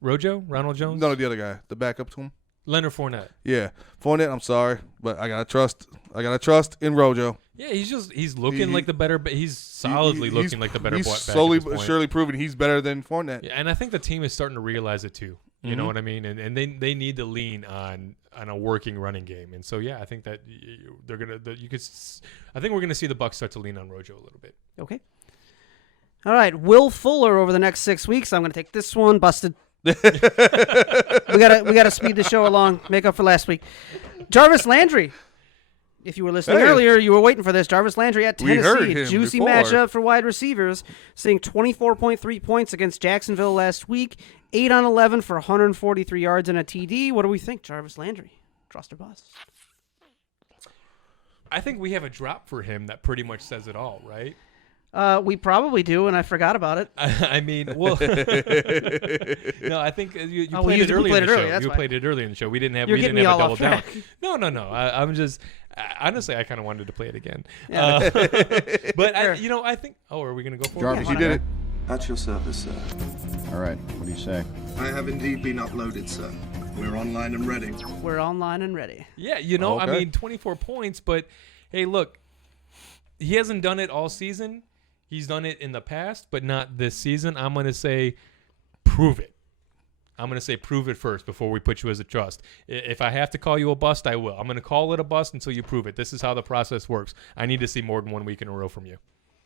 Rojo? Ronald Jones? No, the other guy. The backup to him. Leonard Fournette. Yeah. Fournette, I'm sorry, but I gotta trust in Rojo. Yeah, he's looking like the better, but he's solidly looking like the better. He's slowly but surely proving he's better than Fournette. Yeah, and I think the team is starting to realize it too. You know what I mean? And they need to lean on a working running game. And so I think that they're gonna. I think we're gonna see the Bucs start to lean on Rojo a little bit. Okay. All right, Will Fuller over the next 6 weeks. I'm gonna take this one. Busted. we gotta speed the show along, make up for last week. Jarvis Landry. If you were listening earlier, you were waiting for this. Jarvis Landry at Tennessee. We heard him Juicy before. matchup for wide receivers, seeing 24.3 points against Jacksonville last week. 8 on 11 for 143 yards and a TD. What do we think, Jarvis Landry? Trust or bust? I think we have a drop for him that pretty much says it all, right? We probably do, and I forgot about it. I mean, well, no, I think you played it earlier in the show. You played it earlier in the show. We didn't have a double down. No. I'm just honestly, I kind of wanted to play it again. Yeah. But I think. Oh, are we gonna go for Jarvis, it? you did it. At your service, sir. All right. What do you say? I have indeed been uploaded, sir. We're online and ready. We're online and ready. Yeah, I mean, 24 points, but hey, look, he hasn't done it all season. He's done it in the past, but not this season. I'm going to say prove it. I'm going to say prove it first before we put you as a trust. If I have to call you a bust, I will. I'm going to call it a bust until you prove it. This is how the process works. I need to see more than 1 week in a row from you.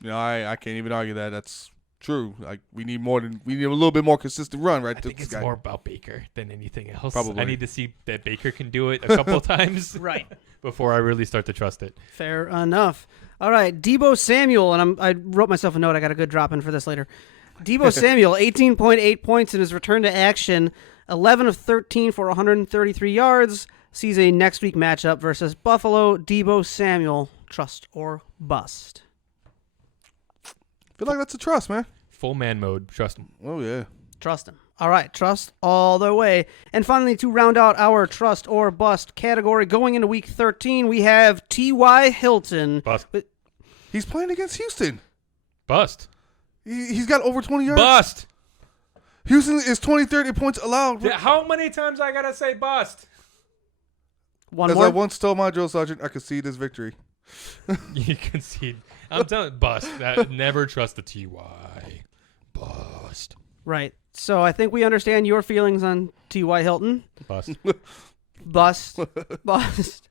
I can't even argue that. That's true. Like we need a little bit more consistent run, right? I think it's more about Baker than anything else. Probably. I need to see that Baker can do it a couple times, right, before I really start to trust it. Fair enough. All right, Deebo Samuel, and I wrote myself a note. I got a good drop in for this later. Deebo Samuel, 18.8 points in his return to action, 11 of 13 for 133 yards. Sees a next week matchup versus Buffalo. Deebo Samuel, trust or bust? I feel like that's a trust, man. Full man mode. Trust him. Oh, yeah. Trust him. All right, trust all the way. And finally, to round out our trust or bust category, going into week 13, we have T.Y. Hilton. Bust. He's playing against Houston. Bust. He's got over 20 yards. Bust. Houston is 30 points allowed. How many times I got to say bust? One As more? I once told my drill sergeant, I concede this victory. You concede. I'm telling you, bust. Never trust the T.Y. Bust. Right. So I think we understand your feelings on T.Y. Hilton. Bust. Bust.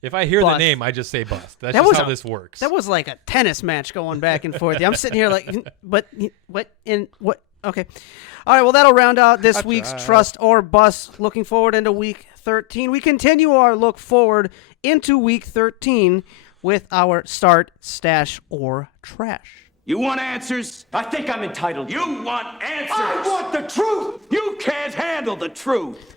If I hear bust. the name, I just say bust. That's just how this works. That was like a tennis match going back and forth. I'm sitting here like, what? Okay. All right, well, that'll round out this week's Trust or Bust. Looking forward into week 13. We continue our look forward into week 13 with our Start, Stash, or Trash. You want answers? I think I'm entitled. You want answers? I want the truth! You can't handle the truth!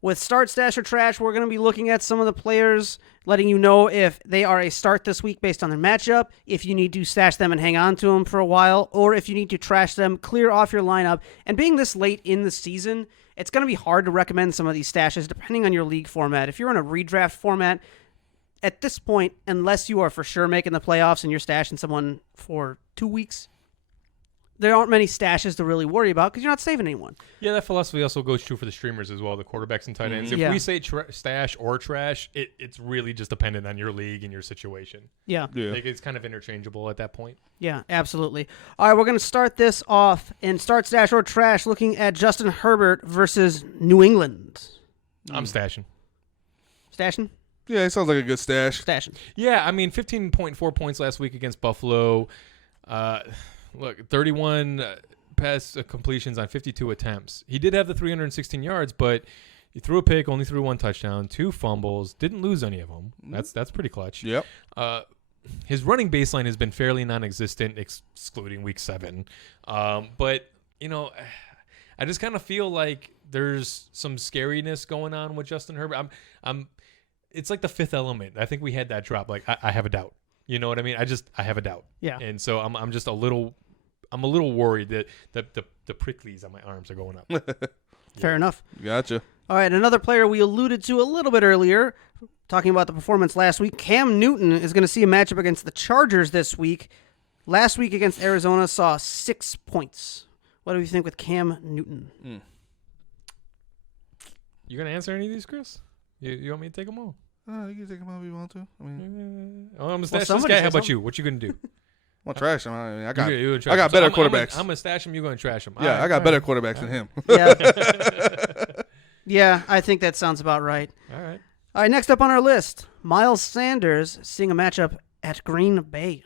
With Start, Stash, or Trash, we're going to be looking at some of the players, letting you know if they are a start this week based on their matchup, if you need to stash them and hang on to them for a while, or if you need to trash them, clear off your lineup. And being this late in the season, it's going to be hard to recommend some of these stashes depending on your league format. If you're in a redraft format, at this point, unless you are for sure making the playoffs and you're stashing someone for 2 weeks, there aren't many stashes to really worry about because you're not saving anyone. Yeah, that philosophy also goes true for the streamers as well, the quarterbacks and tight ends. If we say stash or trash, it's really just dependent on your league and your situation. Yeah. Like, it's kind of interchangeable at that point. Yeah, absolutely. All right, we're going to start this off in start stash or trash looking at Justin Herbert versus New England. I'm stashing. Stashing? Yeah, it sounds like a good stash. Stashing. Yeah, I mean, 15.4 points last week against Buffalo. Look, 31 pass completions on 52 attempts. He did have the 316 yards, but he threw a pick, only threw 1 touchdown, 2 fumbles, didn't lose any of them. That's pretty clutch. Yep. His running baseline has been fairly non-existent, excluding week 7. But, you know, I just kind of feel like there's some scariness going on with Justin Herbert. It's like the fifth element. I think we had that drop. Like, I have a doubt. You know what I mean? I have a doubt. Yeah. And so I'm just a little worried that the pricklies on my arms are going up. Fair enough. Gotcha. All right, another player we alluded to a little bit earlier, talking about the performance last week. Cam Newton is going to see a matchup against the Chargers this week. Last week against Arizona saw 6 points. What do you think with Cam Newton? You going to answer any of these, Chris? You want me to take them all? You can take them all if you want to. I mean, I'm going to stash this guy. How about you? What you going to do? I'm going to trash him. I mean, I got I better quarterbacks. I'm going to stash him. You're going to trash him. Yeah, I got better quarterbacks than him. Yeah. Yeah, I think that sounds about right. All right. All right, next up on our list, Miles Sanders seeing a matchup at Green Bay.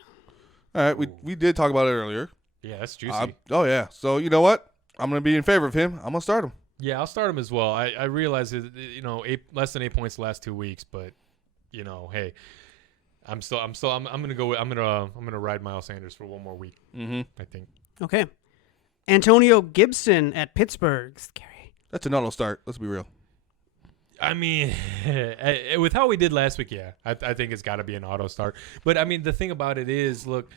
All right, we did talk about it earlier. Yeah, that's juicy. Oh, yeah. So, you know what? I'm going to be in favor of him. I'm going to start him. Yeah, I'll start him as well. I realize that, less than 8 points the last 2 weeks, but hey, I'm gonna ride Miles Sanders for one more week. I think. Okay, Antonio Gibson at Pittsburgh. Scary. That's an auto start. Let's be real. I mean, with how we did last week, yeah, I think it's got to be an auto start. But I mean, the thing about it is, look,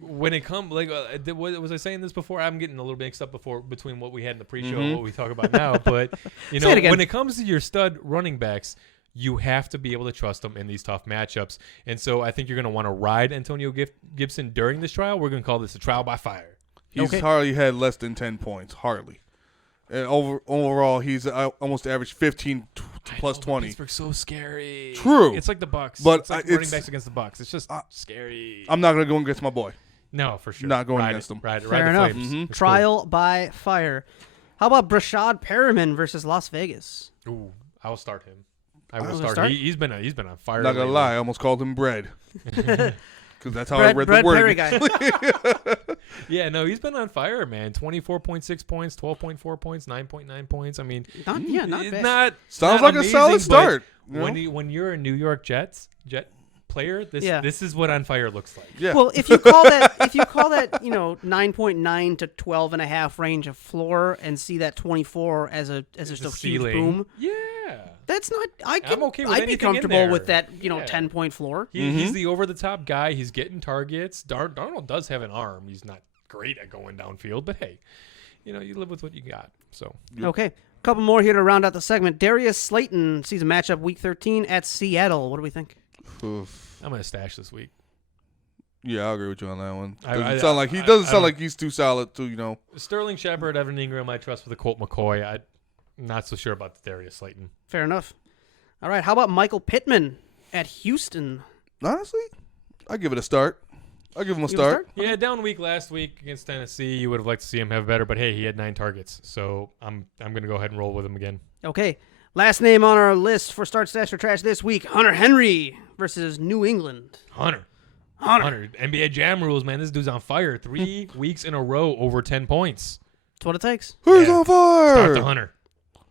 when it comes, was I saying this before? I'm getting a little mixed up between what we had in the pre-show and what we talk about now. But when it comes to your stud running backs, you have to be able to trust them in these tough matchups. And so I think you're going to want to ride Antonio Gibson during this trial. We're going to call this a trial by fire. He's hardly had less than 10 points, hardly. And overall, he's almost averaged 15 plus 20. Pittsburgh's so scary. True. It's like the Bucs. But it's like running backs against the Bucs. It's just scary. I'm not going to go against my boy. No, for sure. Not going against him. Ride Fair the enough. Flames. Trial by fire. How about Brashad Perriman versus Las Vegas? Ooh, I'll start him. I will start. He's been on fire. Not gonna lie, I almost called him bread. Because that's how bread, I read bread the word. Perry guy. Yeah, no, he's been on fire, man. 24.6 points, 12.4 points, 9.9 points. I mean, not bad. Sounds like a solid start. When you're a New York Jet player, this is what on fire looks like. Yeah. Well, if you call that 9.9 to 12.5 range of floor and see that 24 as just a huge boom. Yeah. That's not. I'm okay with I'd be anything comfortable in there. with that. 10-point floor. He's the over-the-top guy. He's getting targets. Darnold does have an arm. He's not great at going downfield, but hey, you live with what you got. So okay, a couple more here to round out the segment. Darius Slayton sees a matchup week 13 at Seattle. What do we think? I'm gonna stash this week. Yeah, I agree with you on that one. He doesn't sound like he's too solid to Sterling Shepard, Evan Ingram, I trust with the Colt McCoy. I'm not so sure about the Darius Slayton. Fair enough. All right, how about Michael Pittman at Houston? Honestly, I give it a start. I'll give him a start. Yeah, down week last week against Tennessee. You would have liked to see him have better, but hey, he had 9 targets, so I'm gonna go ahead and roll with him again. Okay, last name on our list for start, stash, or trash this week: Hunter Henry versus New England. Hunter. NBA Jam rules, man. This dude's on fire. 3 weeks in a row over 10 points. That's what it takes. Who's on fire? Start the Hunter.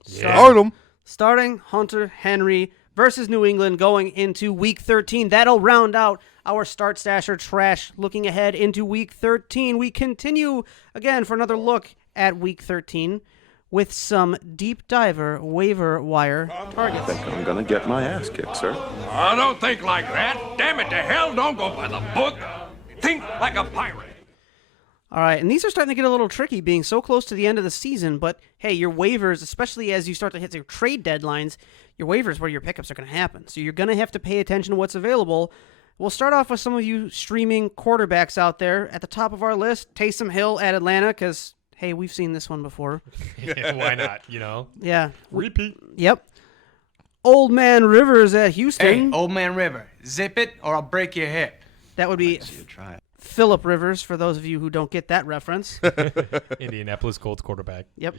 Start him. Starting Hunter Henry versus New England going into week 13. That'll round out our start, stash, or trash. Looking ahead into week 13, we continue again for another look at week 13 with some deep diver waiver wire targets. I think I'm going to get my ass kicked, sir. I don't think like that. Damn it to hell, don't go by the book. Think like a pirate. All right, and these are starting to get a little tricky being so close to the end of the season, but hey, your waivers, especially as you start to hit your trade deadlines, your waivers where your pickups are going to happen. So you're going to have to pay attention to what's available. We'll start off with some of you streaming quarterbacks out there. At the top of our list, Taysom Hill at Atlanta, because, hey, we've seen this one before. Why not, you know? Yeah. Repeat. Yep. Old Man Rivers at Houston. Hey, Old Man River, zip it or I'll break your hip. That would be Phillip Rivers, for those of you who don't get that reference. Indianapolis Colts quarterback. Yep.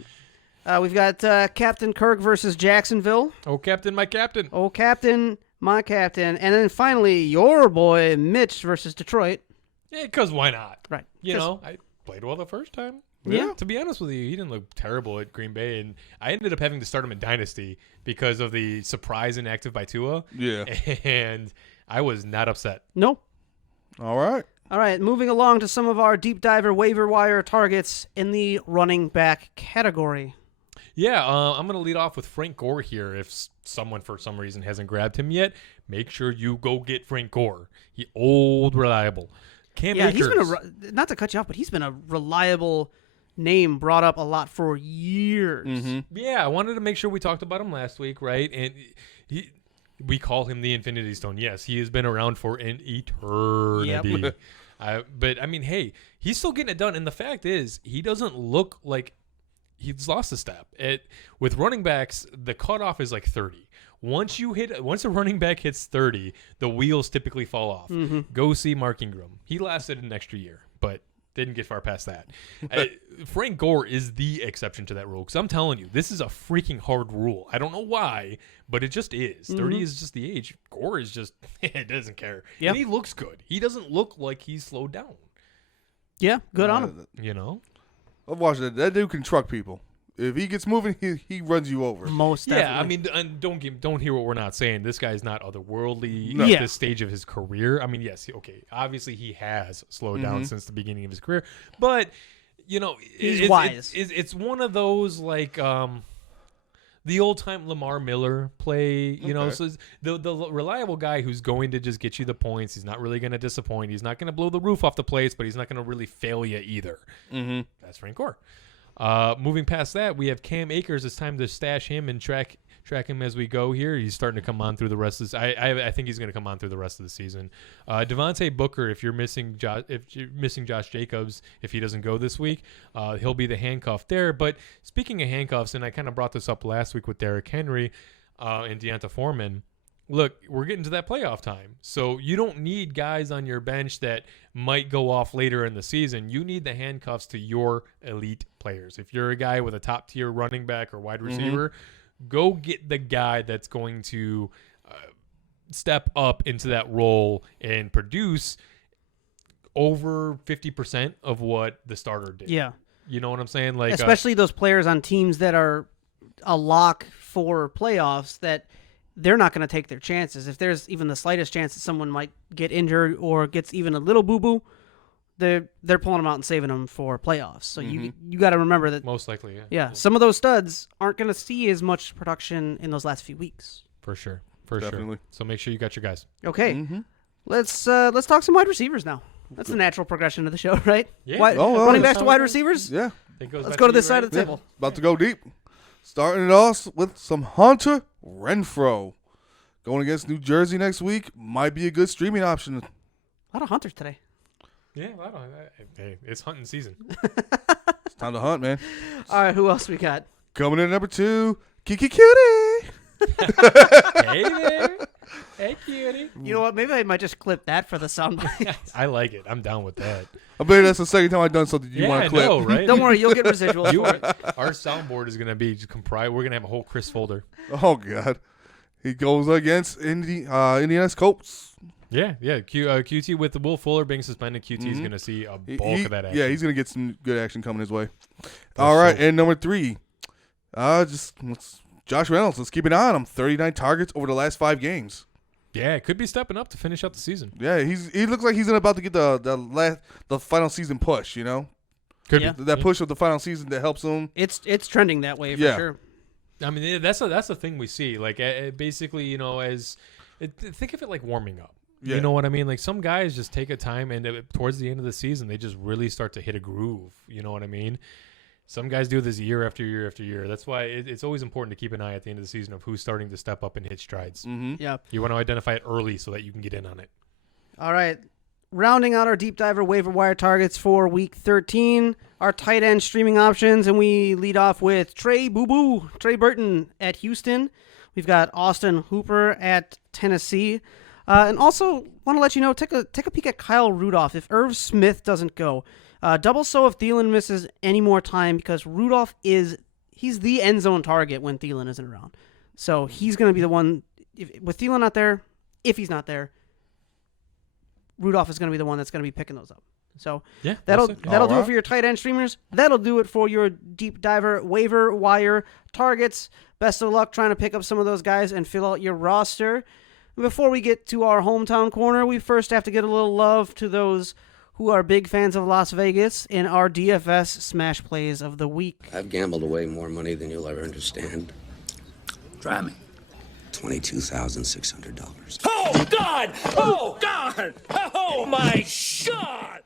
We've got Captain Kirk versus Jacksonville. Oh, Captain, my Captain. Oh, Captain, my Captain. And then finally, your boy Mitch versus Detroit. Yeah, because why not? Right. You know, I played well the first time. Yeah. To be honest with you, he didn't look terrible at Green Bay, and I ended up having to start him in Dynasty because of the surprise inactive by Tua. Yeah. And I was not upset. No. All right. All right, moving along to some of our deep diver waiver wire targets in the running back category. Yeah, I'm going to lead off with Frank Gore here. If someone for some reason hasn't grabbed him yet, make sure you go get Frank Gore. He old, reliable. Cam Akers. He's been not to cut you off, but he's been a reliable name brought up a lot for years. Mm-hmm. Yeah, I wanted to make sure we talked about him last week, right? And we call him the Infinity Stone. Yes, he has been around for an eternity. Yep. But, I mean, hey, he's still getting it done. And the fact is, he doesn't look like he's lost a step. With running backs, the cutoff is like 30. Once a running back hits 30, the wheels typically fall off. Mm-hmm. Go see Mark Ingram. He lasted an extra year, but didn't get far past that. Frank Gore is the exception to that rule, because I'm telling you, this is a freaking hard rule. I don't know why, but it just is. 30 is just the age. Gore is just, it doesn't care. Yep. And he looks good. He doesn't look like he's slowed down. Yeah, good on him. You know? I've watched that. That dude can truck people. If he gets moving, he runs you over. Most definitely. Yeah, I mean, and don't hear what we're not saying. This guy's not otherworldly Yeah. at this stage of his career. I mean, yes, okay, obviously he has slowed down since the beginning of his career, but you know, he's wise. It's one of those like the old time Lamar Miller play. You know, so it's the reliable guy who's going to just get you the points. He's not really going to disappoint. He's not going to blow the roof off the place, but he's not going to really fail you either. Mm-hmm. That's Frank Gore. Moving past that, we have Cam Akers. It's time to stash him and track him as we go here. He's starting to come on through the rest of this. I think he's going to come on through the rest of the season. Devontae Booker, if you're missing Josh Jacobs, if he doesn't go this week, he'll be the handcuff there. But speaking of handcuffs, and I kind of brought this up last week with Derrick Henry and Deonta Foreman. Look, we're getting to that playoff time. So you don't need guys on your bench that might go off later in the season. You need the handcuffs to your elite players. If you're a guy with a top-tier running back or wide receiver, go get the guy that's going to step up into that role and produce over 50% of what the starter did. Yeah. You know what I'm saying? Like, especially those players on teams that are a lock for playoffs, that they're not going to take their chances. If there's even the slightest chance that someone might get injured or gets even a little boo-boo, they're pulling them out and saving them for playoffs. So you got to remember that. Most likely, yeah. Yeah, some of those studs aren't going to see as much production in those last few weeks. For sure. Definitely. So make sure you got your guys. Okay. Let's talk some wide receivers now. That's the natural progression of the show, right? Yeah. Running backs to wide receivers? Yeah. Let's go to this side of the table. About to go deep. Starting it off with some Hunter Renfrow. Going against New Jersey next week might be a good streaming option. A lot of Hunters today. Yeah, hey, it's hunting season. It's time to hunt, man. All right, who else we got? Coming in at number 2, Kiki Cutie. Hey there. Hey, cutie. You know what? Maybe I might just clip that for the sound bites. I like it. I'm down with that. I bet that's the second time I've done something you want to clip. I know, right? Don't worry, you'll get residuals for it. Our soundboard is going to be comprised. We're going to have a whole Chris folder. Oh, God. He goes against Indiana's Colts. Yeah. QT with the Will Fuller being suspended. QT is going to see a bulk of that action. Yeah, he's going to get some good action coming his way. All right, and number 3, Josh Reynolds. Let's keep an eye on him. 39 targets over the last 5 games. Yeah, it could be stepping up to finish out the season. Yeah, he looks like he's about to get the final season push. You know, that push of the final season that helps him. It's trending that way for sure. I mean, that's the thing we see. Like, basically, you know, think of it like warming up. Yeah. You know what I mean? Like, some guys just take a time, and towards the end of the season, they just really start to hit a groove. You know what I mean? Some guys do this year after year after year. That's why it's always important to keep an eye at the end of the season of who's starting to step up and hit strides. Mm-hmm. Yeah. You want to identify it early so that you can get in on it. All right. Rounding out our deep diver waiver wire targets for week 13, our tight end streaming options, and we lead off with Trey Burton at Houston. We've got Austin Hooper at Tennessee. And also want to let you know, take a peek at Kyle Rudolph. If Irv Smith doesn't go, double so if Thielen misses any more time, because Rudolph he's the end zone target when Thielen isn't around. So he's going to be the one, with Thielen not there, if he's not there, Rudolph is going to be the one that's going to be picking those up. So yeah, that'll do it for your tight end streamers. That'll do it for your deep diver waiver wire targets. Best of luck trying to pick up some of those guys and fill out your roster. Before we get to our hometown corner, we first have to get a little love to those who are big fans of Las Vegas in our DFS Smash Plays of the week. I've gambled away more money than you'll ever understand. Try me. $22,600. Oh, God! Oh, God! Oh, my God!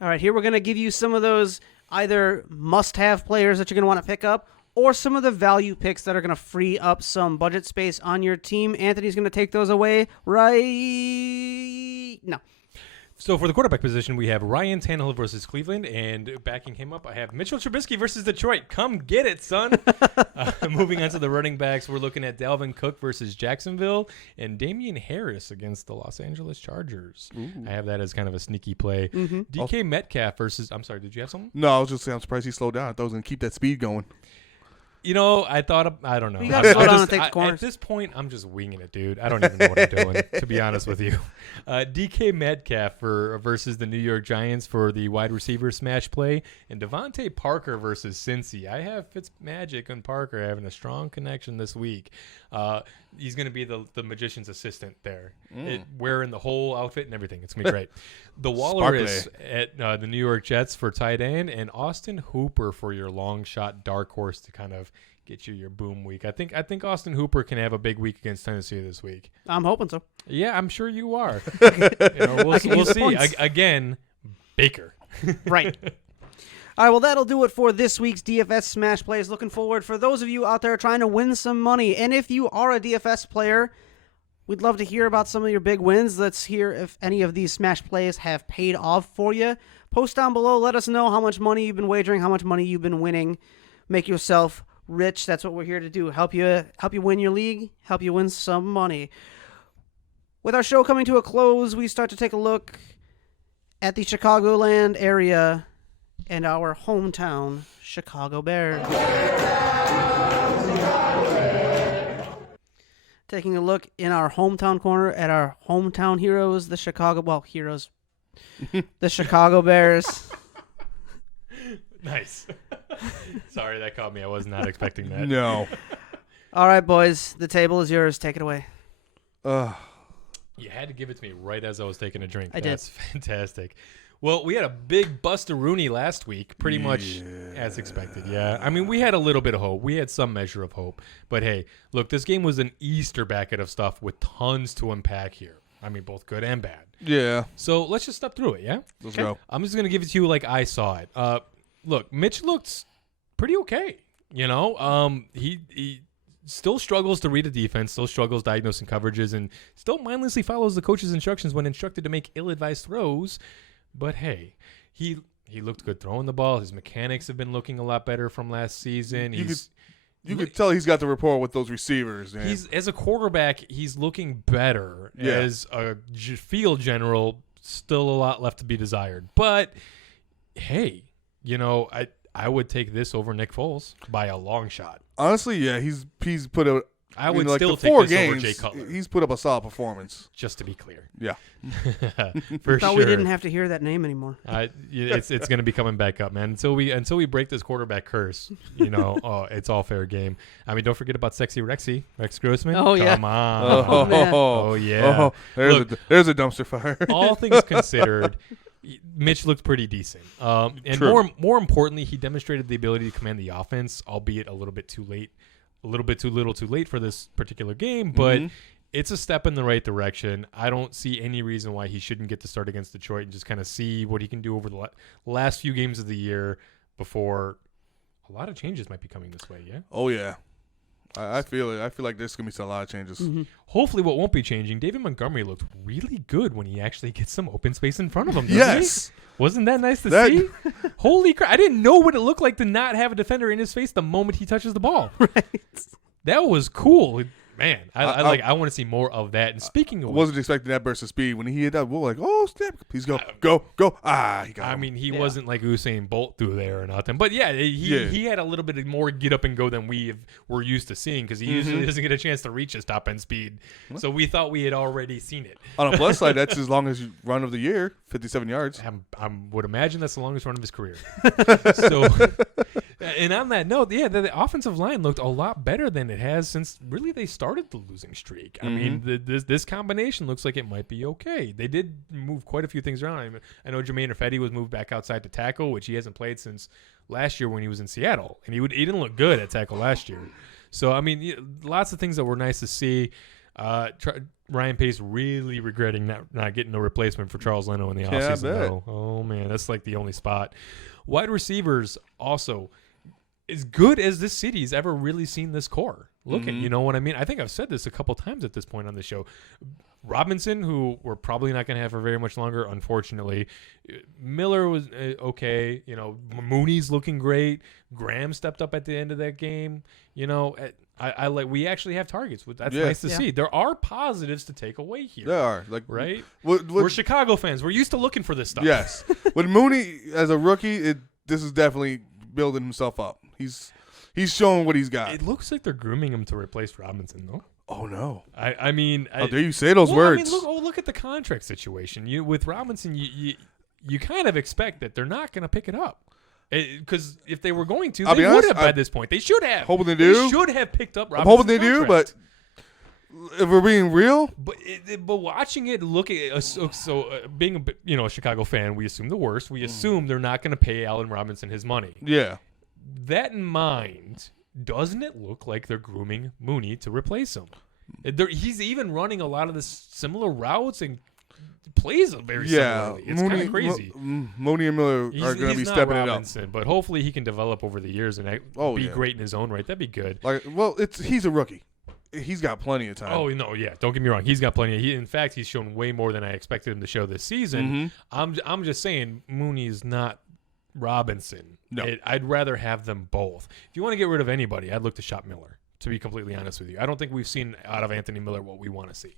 All right, here we're going to give you some of those either must-have players that you're going to want to pick up or some of the value picks that are going to free up some budget space on your team. Anthony's going to take those away right now. So for the quarterback position, we have Ryan Tannehill versus Cleveland, and backing him up, I have Mitchell Trubisky versus Detroit. Come get it, son. Moving on to the running backs, we're looking at Dalvin Cook versus Jacksonville, and Damian Harris against the Los Angeles Chargers. Ooh. I have that as kind of a sneaky play. Mm-hmm. DK Metcalf versus, I'm sorry, did you have something? No, I was just saying I'm surprised he slowed down. I thought he was going to keep that speed going. You know, I don't know. You gotta slow down and take the corners. At this point, I'm just winging it, dude. I don't even know what I'm doing, to be honest with you. DK Metcalf versus the New York Giants for the wide receiver smash play, and Devontae Parker versus Cincy. I have Fitzmagic and Parker having a strong connection this week. He's going to be the magician's assistant there, wearing the whole outfit and everything. It's going to be great. The Walrus at the New York Jets for tight end, and Austin Hooper for your long shot dark horse to kind of get you your boom week. I think Austin Hooper can have a big week against Tennessee this week. I'm hoping so. Yeah, I'm sure you are. We'll see. Again, Baker. Right. All right, well, that'll do it for this week's DFS Smash Plays. Looking forward for those of you out there trying to win some money. And if you are a DFS player, we'd love to hear about some of your big wins. Let's hear if any of these Smash Plays have paid off for you. Post down below. Let us know how much money you've been wagering, how much money you've been winning. Make yourself rich. That's what we're here to do. Help you win your league, help you win some money. With our show coming to a close, we start to take a look at the Chicagoland area and our hometown Chicago Bears. Taking a look in our hometown corner at our hometown heroes, the Chicago Bears. Nice. Sorry, that caught me. I was not expecting that. No. All right, boys, the table is yours. Take it away. You had to give it to me right as I was taking a drink. I That's fantastic. Well, we had a big Buster-Rooney last week, pretty much as expected. Yeah, I mean, we had a little bit of hope. We had some measure of hope. But, hey, look, this game was an Easter bucket of stuff with tons to unpack here. I mean, both good and bad. Yeah. So let's just step through it, yeah? Let's go. I'm just going to give it to you like I saw it. Look, Mitch looked pretty okay. You know, he still struggles to read a defense, still struggles diagnosing coverages, and still mindlessly follows the coach's instructions when instructed to make ill-advised throws. But hey, he looked good throwing the ball. His mechanics have been looking a lot better from last season. You could tell he's got the rapport with those receivers. Man. As a quarterback, he's looking better. Yeah. As a field general, still a lot left to be desired. But hey, you know, I would take this over Nick Foles by a long shot. Honestly, yeah, he's put a. I would like still the take 4 this games, over Jay Cutler. He's put up a solid performance. Just to be clear. Yeah. For Thought sure. we didn't have to hear that name anymore. It's going to be coming back up, man. Until we break this quarterback curse, you know, it's all fair game. I mean, don't forget about Sexy Rexy, Rex Grossman. Oh, yeah. Come on. Man. Oh, yeah. There's a dumpster fire. All things considered, Mitch looked pretty decent. And True. more importantly, he demonstrated the ability to command the offense, albeit a little bit too late. A little bit too little too late for this particular game, but it's a step in the right direction. I don't see any reason why he shouldn't get to start against Detroit and just kind of see what he can do over the last few games of the year before a lot of changes might be coming this way, yeah? Oh, yeah. I feel it. I feel like there's going to be a lot of changes. Hopefully what won't be changing, David Montgomery looked really good when he actually gets some open space in front of him. Yes. Wasn't that nice to see? Holy crap. I didn't know what it looked like to not have a defender in his face the moment he touches the ball. Right. That was cool. Man, I want to see more of that. And speaking of, wasn't expecting that burst of speed when he hit that. We're like, oh snap! He's go. He got him. I mean, he wasn't like Usain Bolt through there or nothing. But yeah, he had a little bit more get up and go than we're used to seeing because he usually doesn't get a chance to reach his top end speed. So we thought we had already seen it. On a plus side, that's his longest run of the year, 57 yards. I would imagine that's the longest run of his career. So, and on that note, yeah, the offensive line looked a lot better than it has since really they started the losing streak. I mean, this combination looks like it might be okay. They did move quite a few things around. I know Jermaine Ifedi was moved back outside to tackle, which he hasn't played since last year when he was in Seattle, and he didn't look good at tackle last year. So I mean, lots of things that were nice to see. Ryan Pace really regretting not getting a replacement for Charles Leno in the offseason, though. Oh man, that's like the only spot. Wide receivers also. As good as this city's ever really seen this core looking, you know what I mean? I think I've said this a couple times at this point on the show. Robinson, who we're probably not going to have for very much longer, unfortunately. Miller was okay. You know, Mooney's looking great. Graham stepped up at the end of that game. You know, I like. We actually have targets. That's nice to see. There are positives to take away here. There are, like, right? We're Chicago fans. We're used to looking for this stuff. Yes, with Mooney as a rookie, this is definitely building himself up. He's showing what he's got. It looks like they're grooming him to replace Robinson, though. Oh no! I mean, how dare you say those words? I mean, look at the contract situation. With Robinson, you kind of expect that they're not going to pick it up, because if they were going to, they would have by this point. They should have. Hoping they do. They should have picked up Robinson's I'm hoping they contract. do, but if we're being real, but watching it, being a Chicago fan, we assume the worst. We assume they're not going to pay Allen Robinson his money. Yeah. That in mind, doesn't it look like they're grooming Mooney to replace him? He's even running a lot of the similar routes and plays very similarly. It's kind of crazy. Mooney and Miller are going to be stepping it up. But hopefully he can develop over the years and be great in his own right. That'd be good. He's a rookie. He's got plenty of time. Oh no, yeah. Don't get me wrong. He's got plenty. In fact, he's shown way more than I expected him to show this season. I'm just saying, Mooney's not Robinson. No. I'd rather have them both. If you want to get rid of anybody, I'd look to shop Miller, to be completely honest with you. I don't think we've seen out of Anthony Miller what we want to see.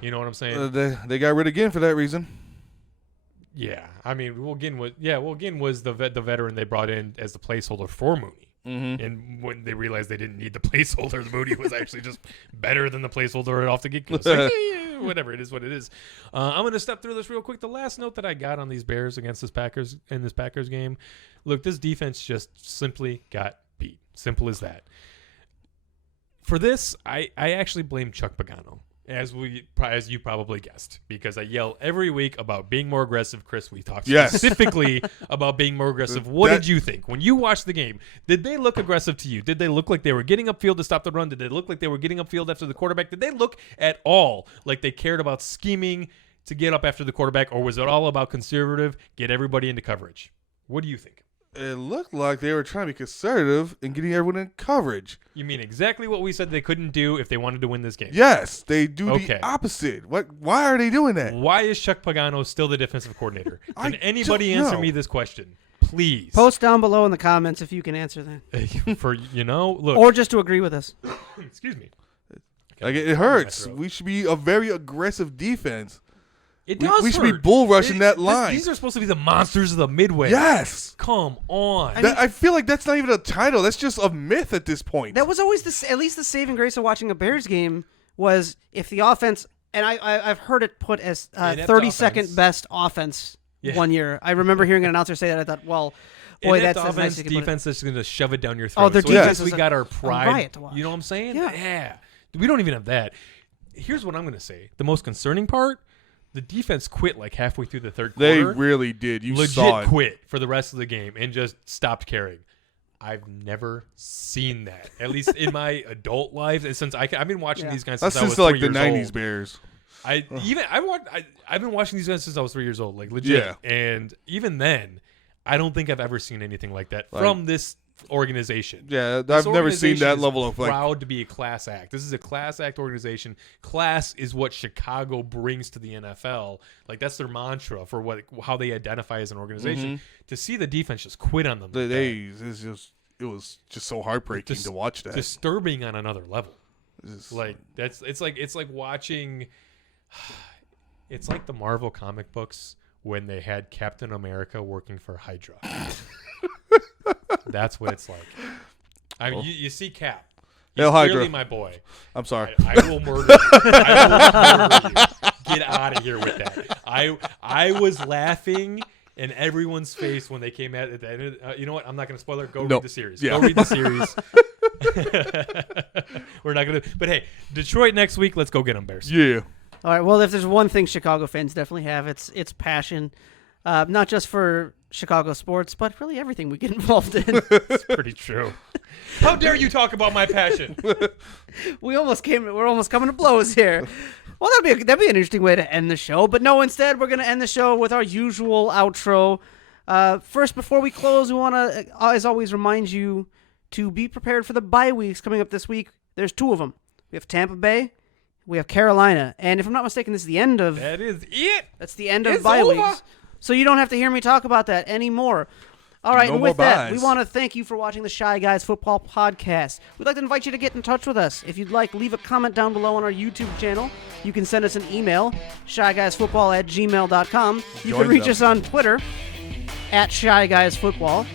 You know what I'm saying? They got rid of Ginn for that reason. Yeah. I mean, Ginn was the veteran they brought in as the placeholder for Mooney. And when they realized they didn't need the placeholder, the Mooney was actually just better than the placeholder off the get-go. Whatever, it is what it is. I'm going to step through this real quick. The last note that I got on these Bears against this Packers in this Packers game, look, this defense just simply got beat. Simple as that. For this, I actually blame Chuck Pagano. As you probably guessed, because I yell every week about being more aggressive. Chris, we talked specifically about being more aggressive. What did you think when you watched the game? Did they look aggressive to you? Did they look like they were getting upfield to stop the run? Did they look like they were getting upfield after the quarterback? Did they look at all like they cared about scheming to get up after the quarterback, or was it all about conservative, get everybody into coverage? What do you think? It looked like they were trying to be conservative and getting everyone in coverage. You mean exactly what we said they couldn't do if they wanted to win this game? Yes, they do the opposite. Why are they doing that? Why is Chuck Pagano still the defensive coordinator? Can anybody answer me this question? Please. Post down below in the comments if you can answer that. Look. Or just to agree with us. Excuse me. Like, it hurts. We should be a very aggressive defense. It does. We should be bull rushing that line. These are supposed to be the monsters of the Midway. Yes. Come on. I feel like that's not even a title. That's just a myth at this point. That was always at least the saving grace of watching a Bears game was if the offense, and I've heard it put as 32nd best offense one year. I remember hearing an announcer say that. I thought, well, boy, that's offense, nice defense that's going to shove it down your throat. Oh, their defense we got our pride. To watch. You know what I'm saying? Yeah. We don't even have that. Here's what I'm going to say. The most concerning part. The defense quit like halfway through the third quarter. They really did. You legit saw it. Quit for the rest of the game and just stopped caring. I've never seen that, at least in my adult life. And since I've been watching these guys since I was 3 years old. That's since like the 90s Bears. I've been watching these guys since I was 3 years old, like legit. Yeah. And even then, I don't think I've ever seen anything like that from this organization. Yeah, This I've never seen organization that is level of proud to be a class act. This is a class act organization. Class is what Chicago brings to the NFL. Like that's their mantra for how they identify as an organization. To see the defense just quit on them, it was just so heartbreaking to watch that. Disturbing on another level. It's like watching. It's like the Marvel comic books when they had Captain America working for Hydra. That's what it's like. I mean, you see Cap. He's clearly my boy. I'm sorry. I will murder you. I will murder you. Get out of here with that. I was laughing in everyone's face when they came at the end. You know what? I'm not going to spoil it. Read the series. Yeah. Go read the series. We're not going to. But hey, Detroit next week. Let's go get them, Bears. Yeah. All right. Well, if there's one thing Chicago fans definitely have, it's passion, not just for Chicago sports, but really everything we get involved in. It's pretty true. How dare you talk about my passion? We're almost coming to blows here. Well, that'd be an interesting way to end the show. But no, instead we're going to end the show with our usual outro. First, before we close, we want to, as always, remind you to be prepared for the bye weeks coming up this week. There's 2 of them. We have Tampa Bay. We have Carolina. And if I'm not mistaken, this is the end of... That is it. That's the end of bye weeks. So you don't have to hear me talk about that anymore. All right, and with that, we want to thank you for watching the Shy Guys Football Podcast. We'd like to invite you to get in touch with us. If you'd like, leave a comment down below on our YouTube channel. You can send us an email, shyguysfootball@gmail.com. You can reach us on Twitter, @ShyGuysFootball.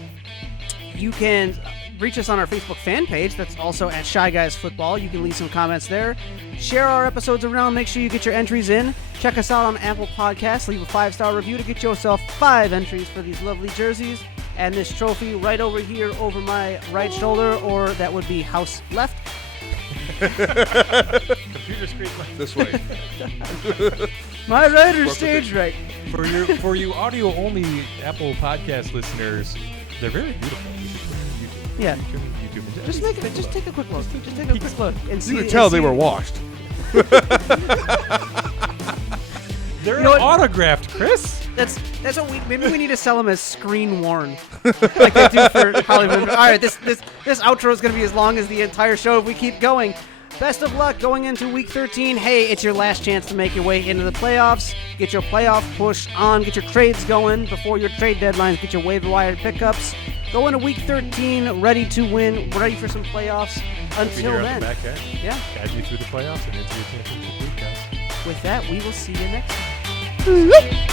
You can reach us on our Facebook fan page. That's also @ShyGuysFootball. You can leave some comments there. Share our episodes around. Make sure you get your entries in. Check us out on Apple Podcasts. Leave a 5-star review to get yourself 5 entries for these lovely jerseys. And this trophy right over here over my right shoulder, or that would be house left. Computer screen left. This way. My right or stage right? For you audio only Apple Podcast listeners, they're very beautiful. Yeah. YouTube. Just take a quick look. Just take a quick look and see. You can tell they were washed. They're autographed, Chris. That's what maybe we need to sell them as screen worn, like they do for Hollywood. All right, this outro is going to be as long as the entire show if we keep going. Best of luck going into Week 13. Hey, it's your last chance to make your way into the playoffs. Get your playoff push on. Get your trades going before your trade deadlines. Get your waiver wire pickups. Go into Week 13 ready to win, ready for some playoffs. Until then, yeah, guide you through the playoffs and into your championship week, guys. With that, we will see you next time.